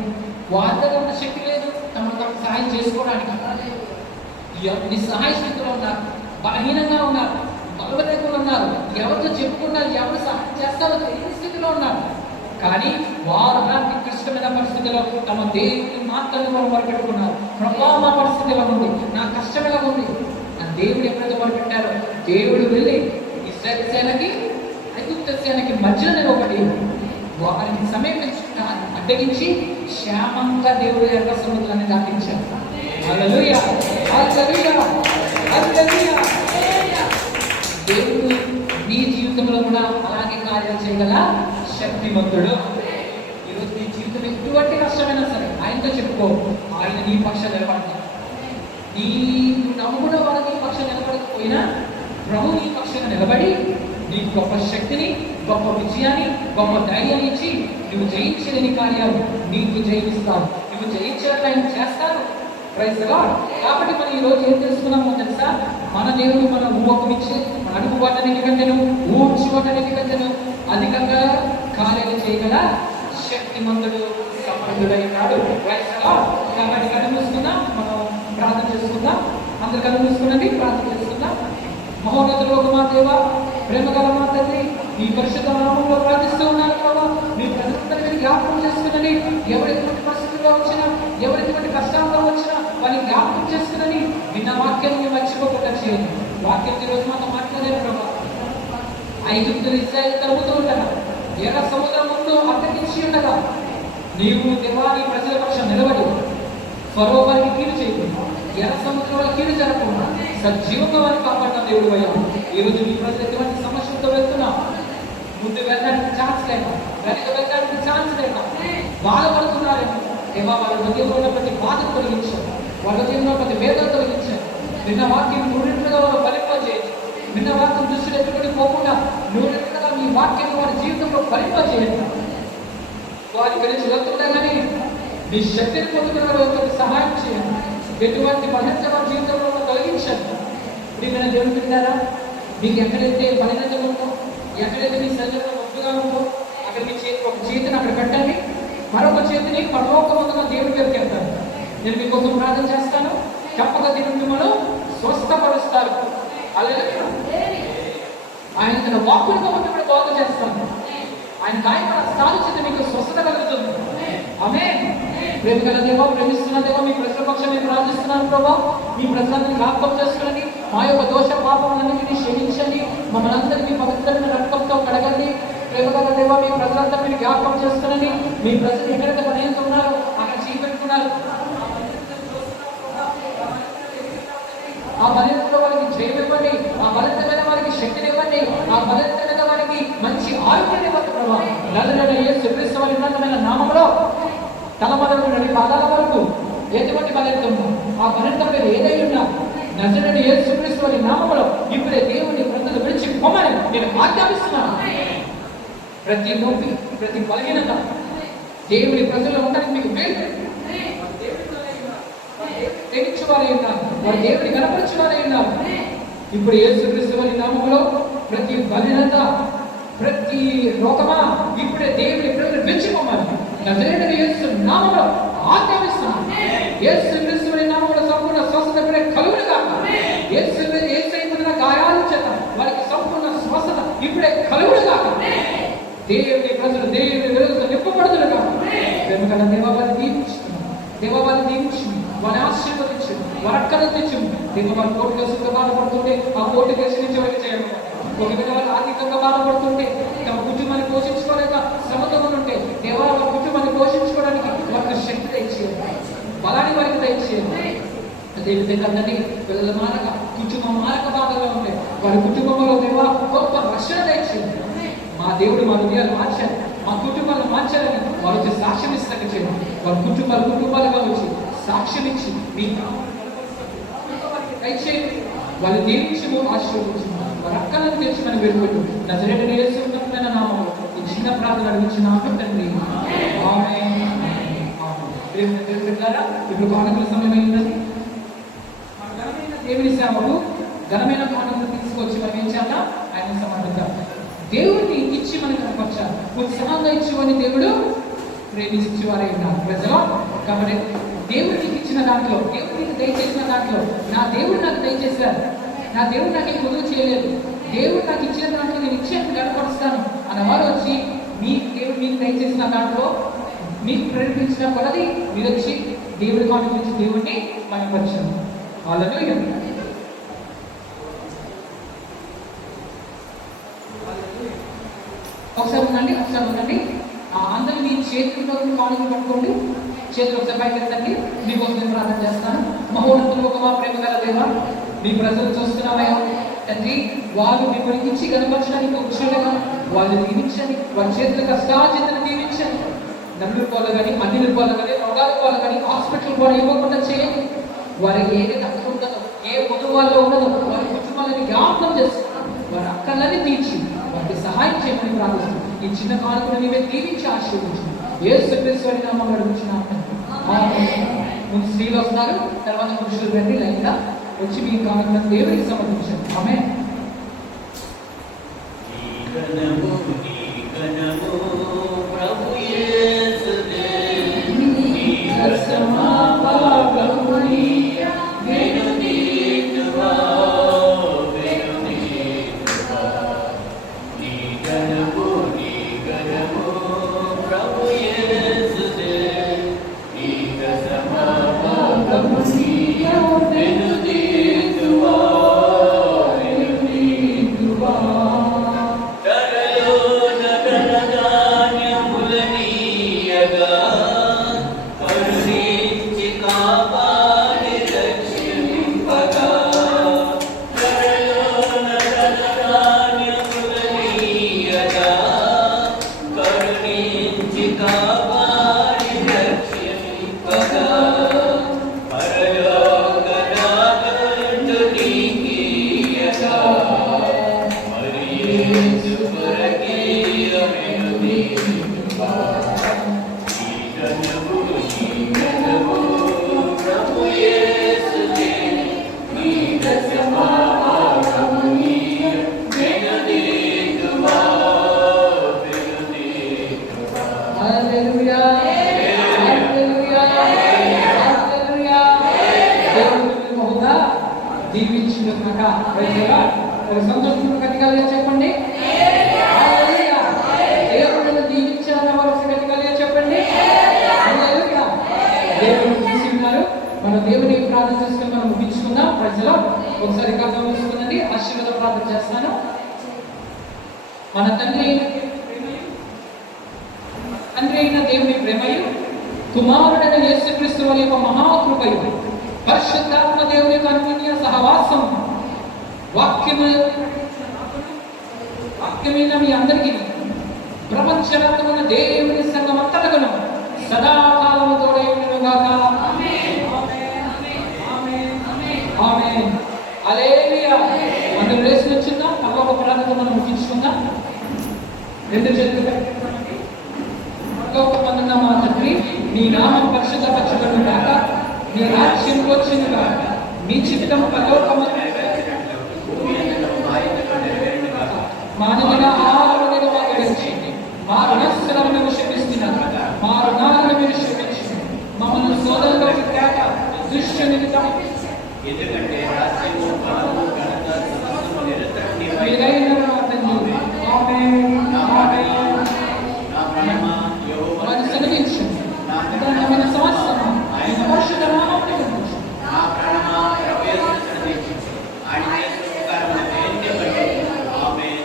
వారి దగ్గర ఉన్న శక్తి లేదు తమ సహాయం చేసుకోవడానికి. నిస్సహాయ స్థితిలో ఉన్నారు, బలహీనంగా ఉన్నారు, బలవలేకుండా ఉన్నారు, ఎవరితో చెప్పుకున్నారు, ఎవరు సహాయం చేస్తారో తెలియని స్థితిలో ఉన్నారు. కానీ వారు అలాంటి క్లిష్టమైన పరిస్థితిలో తమ దేవుని మాత్రమే వారు మొరపెట్టుకున్నారు. ప్రభావ మా పరిస్థితి ఎలా ఉంది, నా కష్టం ఎలా ఉంది అని దేవుడు ఎప్పుడైతే మొరపెట్టారో దేవుడు వెళ్ళి ఇశ్రాయేలు సేనకి ఐగుప్తు సేనకి మధ్యలో నిలబడి వారిని సమీపించుకున్న అడ్డగించి క్షేమంగా దేవుడు ఎర్ర సముద్రాన్ని దాటించారు. హల్లెలూయా, హల్లెలూయా, హల్లెలూయా. దేవుడు నీ జీవితంలో కూడా అలాగే కార్యాలు చేయగల శక్తిమంతుడు. ఈరోజు నీ జీవితం ఎటువంటి కష్టమైనా సరే ఆయనతో చెప్పుకో, ఆయన నీ పక్షం నిలబడతాడు. నీవు నమ్ముకున్న వారు నీ పక్షం నిలబడకపోయినా ప్రభు నీ పక్షంగా నిలబడి నీకు గొప్ప శక్తిని, గొప్ప విజయాన్ని, గొప్ప ధైర్యాన్ని ఇచ్చి నువ్వు జయించలేని కార్యాలు నీకు జయిస్తావు. నువ్వు జయించేట్టు ఆయన చేస్తాను. Praise the Lord. కాబట్టి మనం ఈ రోజు ఏం తెలుసుకున్నామో తెలుసా? మన దేవుడు మన ఊహకు ఇచ్చి మన అడుగు వాటన్నిటికంటేను ఊడ్చి వాటన్నిటికంటేను అధికంగా కార్యాలు చేయగల శక్తిమంతుడు, సమర్థుడై ఉన్నాడు. Praise the Lord. కాబట్టి కళ్ళు మూసుకుందాం, మనం ప్రార్థన చేసుకుందాం. అందరు కళ్ళు మూసుకున్నది ప్రార్థన చేసుకుందాం. మహోన్నతుడు మా దేవ, ప్రేమగల మా తండ్రి, మీ పరిశుద్ధ నామంలో ప్రార్థిస్తూ ఉన్నారు ప్రభా. మీ ప్రజలందరినీ జ్ఞాపకం చేసుకున్నది, ఎవరు ఎటువంటి పరిస్థితుల్లో వచ్చినా, ఎవరు ఎటువంటి కష్టాల్లో వచ్చినా వారిని జ్ఞాపకం చేసుకున్నది. విన్న వాక్యాన్ని మర్చిపోకుండా చేయండి. వాక్యం ఈరోజు మాతో మాట్లాడలేదు ప్రభా. ఐగుప్తులు ఇశ్రాయేలు తరుగుతూ ఉండగా, ఎర్ర సముద్రం ముందు అడ్డగించి ఉండగా నీవు దేవాని ప్రజల పక్షం నిలబడి ఫరో వారికి కీడు చేయకుండా, ఎర్ర సముద్రం వారికి కీడు జరగకుండా సజీవంగా వారిని కాపాడిన దేవుడు అయ్యాము. ఈ రోజు మీ ప్రజలు ఎటువంటి సమస్యలతో వెళ్తున్నా, ముందు వెళ్ళడానికి ఛాన్స్ లేక, వెనక వెళ్ళడానికి ఛాన్స్ లేక బాధపడుతున్నారేమో దేవా, వాళ్ళ హృదయంలో ఉన్న ప్రతి బాధను తొలగించారు, వాళ్ళ హృదయంలో ప్రతి వేదన తొలగించారు. విన్న వాక్యం నూరింటిగా వాళ్ళు ఫలింపజేయండి. విన్న వాక్యం దృష్టిలో ఎటువంటి పోకుండా నూరింటిగా మీ వాక్యం వారి జీవితంలో ఫలింపజేయండి. వారి గురించి వెళ్తుండగానే మీ శక్తిని పొందుకున్న వారికి సహాయం చేయండి. ఎటువంటి బలహీనత వారి జీవితంలో తొలగించండి. ప్రియమైన దేవుని బిడ్డలారా, మీకు ఎక్కడైతే బలహీనత ఉందో, ఎక్కడైతే మీ శరీరంలో నొప్పిగా ఉందో అక్కడ మీ ఒక చేతిని అక్కడ పెట్టండి, మరొక చేతిని పరలోకమందున దేవుడి దగ్గరికి వెళ్తాను. నేను మీకోసం ప్రార్థన చేస్తాను. తప్పక దేవుడు మిమ్మల్ని స్వస్థపరుస్తారు. హల్లెలూయా. ఆయన తన వాక్కులతో మిమ్మల్ని బాగు చేస్తాను. ఆయన గాయపడ స్థాయి చేత మీకు స్వస్థత కలుగుతుంది. ఆమేన్. ప్రేమ గల దేవా, ప్రేమిస్తున్న దేవా, మీ ప్రజల పక్షం మేము ప్రార్థిస్తున్నాను ప్రభా. మీ ప్రజలందరినీ జ్ఞాపకం చేసుకుని మా యొక్క దోష పాపములన్నింటినీ క్షమించండి. మమ్మల్ని అందరినీ పవిత్రమైన రక్తంతో కడగండి. ప్రేమ గల దేవా, మీ ప్రజలందరినీ జ్ఞాపకం చేసుకుని మీ ప్రజలు ఎక్కడైతే బలహీనత ఉన్నారో అక్కడ చేపెట్టుకున్నారు. ఆ బలహీనతలో వారికి జయం ఇవ్వండి. ఆ బలహీనమైన వారికి శక్తిని ఇవ్వండి. ఆ బలహీనమైన వారికి మంచి ఆరోగ్యాన్ని ఇవ్వండి ప్రభా. నజరేయుడైన యేసు క్రీస్తు వారి ఉన్నతమైన నామములో తల మొదలు నుండి పాదాల వరకు ఎటువంటి బలహీనత ఉందో ఆ బలహీనత పేరు ఏదైనా నజరేయుడైన యేసు క్రీస్తు వారి నామములో ఇప్పుడే దేవుని ప్రజలు విడిచి పొమ్మని నేను ఆజ్ఞాపిస్తున్నాను. ప్రతి నొప్పి, ప్రతి బలహీనత దేవుని ప్రజల్లో ఉండడానికి మీకు మేలు తెగించేవారే ఉన్నారు. వారు దేవుని కనపరచువారై ఉన్నారు. ఇప్పుడు యేసుక్రీస్తు వారి నామములో ప్రతి బలహీనత, ప్రతి రోగమా ఇప్పుడే దేవుని ప్రజలు వెచ్చిపోవాలి. నజరేయుడైన యేసు నామములో ఆజ్ఞాపిస్తున్నాను. యేసుక్రీస్తు వారి నామములో సంపూర్ణ స్వస్థత ఇప్పుడే కలుగును గాక. యేసయ్య పొందిన గాయాల చేత వారికి సంపూర్ణ స్వస్థత ఇప్పుడే కలుగును గాక. దేవుని ప్రజలు దేవుని విడుదలతో నింపబడుతున్నారు గాక. ప్రేమగల దేవాన్ని దీవించుతున్నాను. దేవాన్ని దీవించు, వారిని ఆశీర్వదించు, వారి అక్కలను తెచ్చు. దేవాన్ని కోర్టు కేసులతో బాధపడుతుంటే ఆ కోర్టు కేసు నుంచి వారికి చేయాలి. ఒకవేళ వాళ్ళు ఆర్థికంగా బాధపడుతుంటే, తమ కుటుంబాన్ని పోషించుకోలేక శ్రమతో ఉంటే, దేవా వారి కుటుంబాన్ని పోషించుకోవడానికి వారికి శక్తి దయచేయాలి, బలాన్ని వారికి దయచేయాలి. అదేవిధంగా తండ్రి పిల్లల మారక కుటుంబం మారక బాధలో ఉంటే వారి కుటుంబంలో దేవా గొప్ప రక్షణ దయచేయాలి. మా దేవుడు మా హృదయాలు మార్చాలి, మా కుటుంబాలను మార్చాలని వారు వచ్చి సాక్ష్యం ఇస్తాక చేయండి. వారి కుటుంబాలుగా వచ్చి సాక్ష్యం ఇచ్చి మీ దయచేయండి. వాళ్ళు దీవించి ఆశీర్వదించి వారి అక్కలను తెచ్చుకొని వెళ్ళిపోతూ నజరేయుడైన యేసు ఉన్నతమైన నామములో ఈ చిన్న ప్రార్థన అడిగించిన తండ్రి, ఆమేన్. ఇప్పుడు కానుకల సమయం అయిందని దేవుని సేవకు ఘనమైన కానుకలు తీసుకొచ్చి మనం ఏం చేయాలా? ఆయన సమర్థిద్దాం. దేవుడిని ఇచ్చి మనకు కనపరచాలి. ఉత్సాహంగా ఇచ్చేవాడిని దేవుడు ప్రేమించేవారే ఉన్నారు ప్రజలు. కాబట్టి దేవుడికి ఇచ్చిన దాంట్లో, దేవుడికి దయచేసిన దాంట్లో, నా దేవుడు నాకు దయచేశారు, నా దేవుడు నాకు ఈ కొలువు చేయలేదు, దేవుడు నాకు ఇచ్చిన దాంట్లో నేను ఇచ్చేది గడపరుస్తాను అన్నవారు వచ్చి మీ దేవుడు మీకు దయచేసిన దాంట్లో మీకు ప్రేరేపించిన కొలది మీరు వచ్చి దేవుడి కానుక నుంచి దేవుడిని మహిమపరచండి. హల్లెలూయా. ఒకసారి ఉండండి. అందరూ మీ చేతుల్లో కానుక పట్టుకోండి. చేతులు ఒకసారి పైకి ఎత్తండి. మీకోసం ప్రార్థన చేస్తాను. మహోన్నతులు ఒక మా ప్రేమ గల దేవా, మీ ప్రజలు చూస్తున్నామయ్యా తండ్రి, వాళ్ళు మీ కొనికిచ్చి కనపరచడానికి వచ్చేలాగా వాళ్ళు దీవించండి. వాళ్ళ చేతుల కష్టాచేతను దీవించండి. నమ్ముల పోలు కానీ, అన్నిల పోలు కానీ, రోగాల పోలు కానీ, హాస్పిటల్ కూడా ఇవ్వకుండా చేయండి. వారికి ఏది తక్కువ ఉండదో, ఏ కుటుంబాల్లో ఉన్నదో వారి కుటుంబాలని జ్ఞాపకం చేస్తున్నారు. వారి అక్కర్లని తీర్చి వారికి సహాయం చేయమని ప్రార్థిస్తున్నాం. ఈ చిన్న కానుకను నీవే దీవించి ఆశీర్వదించు. యేసుక్రీస్తు నామములో అడుగుచున్నాము. ముందు స్త్రీలు వస్తున్నారు, తర్వాత పురుషులు రండి లైన్గా వచ్చి మీ కానుకలను దేవునికి సమర్పించండి. ఆమేన్. సంతోషంగా గట్టిగా చెప్పండి. దేవుడు దీవించాలని వారు గట్టిగా చెప్పండి. దేవుడు చూసి ఉన్నారు. మనం దేవుని ప్రార్థన చేసుకుని మనం ముగించుకుందాం. ప్రజలు ఒకసారి కథ తీసుకుందండి. ఆశీర్వాద ప్రార్థన చేస్తాను. మన తండ్రి అయిన దేవుని ప్రేమయు, కుమారుడైన యేసుక్రీస్తు వారి యొక్క మహాకృపయు, పరిశుద్ధాత్మ దేవుని యొక్క అన్యోన్య సహవాసం వాక్యమైన మీ అందరికీ ప్రపంచవ్యాప్తమైన దేవుని సంఘం అంతటను సదాకాలము తోడై ఉండుగాక. ఆమేన్. హల్లెలూయా. అందరూ లేచి నిల్చుందాం. ఒక ప్రార్థనతో మనం ముగించుకుందాం. రెండు చేతులు ఒక వందన. మా తండ్రి, నీ నామం పరిశుద్ధపరచబడును గాక, నీ రాజ్యం వచ్చును గాక, మీ చిత్తం పరలోకమందు మానవుల ఆహారమును మాకు దయచేయండి. మా రుణస్థులను మేము క్షమిస్తున్నాము. మా రుణాలను మీరు క్షమించండి. మమ్మల్ని సోదరులకు తేక దుష్టుని ఎందుకంటే రాజ్యము బలము ఘనత సమస్తము నిరంతరం నీవై మీరైన తండ్రి. ఆమేన్. ఆమేన్. నా ప్రాణమా యెహోవా వారిని సన్నిధించండి. ధన్యమైన సంవత్సరం ఆయన పరిశుద్ధ నామమును కీర్తించండి. నా ప్రాణమా ప్రభువును సన్నిధించు. ఆయన చేసిన ఉపకారములు దేనిని బట్టి. ఆమేన్.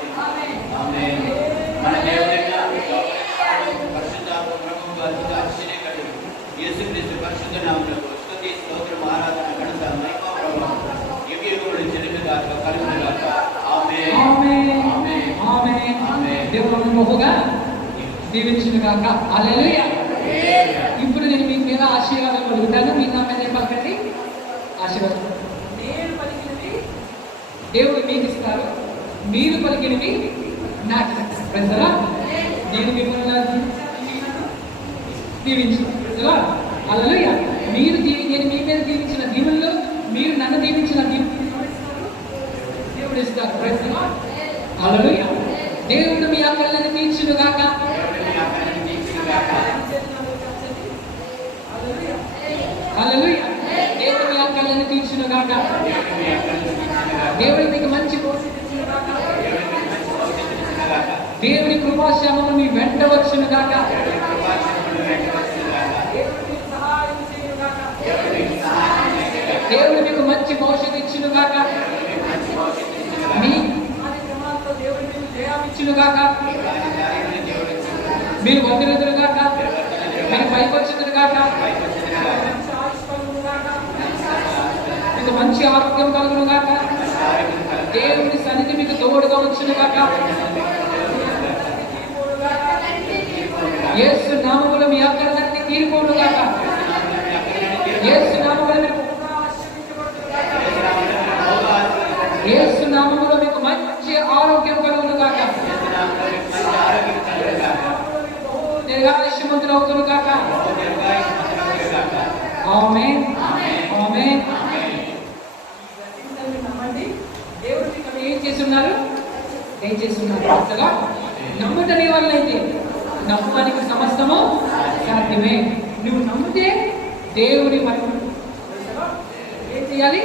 ఆమేన్. మన దేవుడైన పరిశుద్ధాత్మ ప్రభువు గారికి ఆశీర్వదించండి. యేసుక్రీస్తు పరిశుద్ధ నామములో స్తుతి స్తోత్రం ఆరాధన ఘనత మహిమ ప్రభావం యుగయుగములు చెల్లుగాక కలుగుగాక. ఆమేన్. ఆమేన్. ఆమేన్. ఆమేన్. ఆమేన్. దేవుడు బహుగా దీవించుగాక. హల్లెలూయా. ఇప్పుడు నేను మీ మీద ఆశీర్వాదం పలుకుతాను. మీ నా మీద ఏం పలకండి? ఆశీర్వాదం. నేను పలికినవి దేవుడు మీకు ఇస్తారు, మీరు పలికినవి నాకు ఇస్తారు. ప్రజలా నేను మిమ్మల్ని దీవించాను. హల్లెలూయా. మీరు నేను మీ మీద దీవించిన దీవుల్లో మీరు నన్ను దీవించిన దేవుడు ఇస్తారు. ప్రజలా హల్లెలూయా. దేవుడు మీ ఆకలిని తీర్చునుగాక. హల్లెలూయా. దేవుడు మీ ఆకలిని తీర్చునుగాక. దేవుడు మీకు మంచి భవిష్యత్తు ఇచ్చునుగాక. దేవుని కృపాశ్యామము మీ వెంట వచ్చునుగాక. దేవుడు మీకు మంచి భవిష్యత్తు ఇచ్చునుగాక. మీ కార్యక్రమాలతో దేవుడు మీకు జయమిచ్చునుగాక. మీరు వర్ధిల్లుదురుగాక. మీరు పైకొచ్చుదురుగాక. మీకు మంచి ఆరోగ్యం కలుగునుగాక. దేవుని సన్నిధి మీకు తోడుగా వచ్చునుగాక. యేసు నామములో మీ ఆకలిని తీరిపోనుగాక. యేసు నామములో మీరు యేసు నామములో మీకు మంచి ఆరోగ్యం కలుగునుగాక. దీర్ఘాయుష్యవంతులు అవుతునుగాక. ఆమేన్. ఆమేన్. దేవుడు మీకు ఏం చేస్తున్నారు? ఏం చేస్తున్నారు? అసలు నమ్ముటని వల్లైతే నమ్మడానికి సమస్తము సాధ్యమే. నువ్వు నమ్మితే దేవుని మనం ఏం చేయాలి?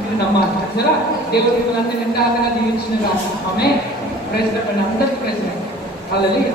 నువ్వు నమ్మాలి. అసలు దేవుడు మిమ్మల్ని అందరినీ ఎంతగా దీవించిన ఆమె ప్రైజ్ అందరికీ ప్రైజ్. హల్లెలూయా.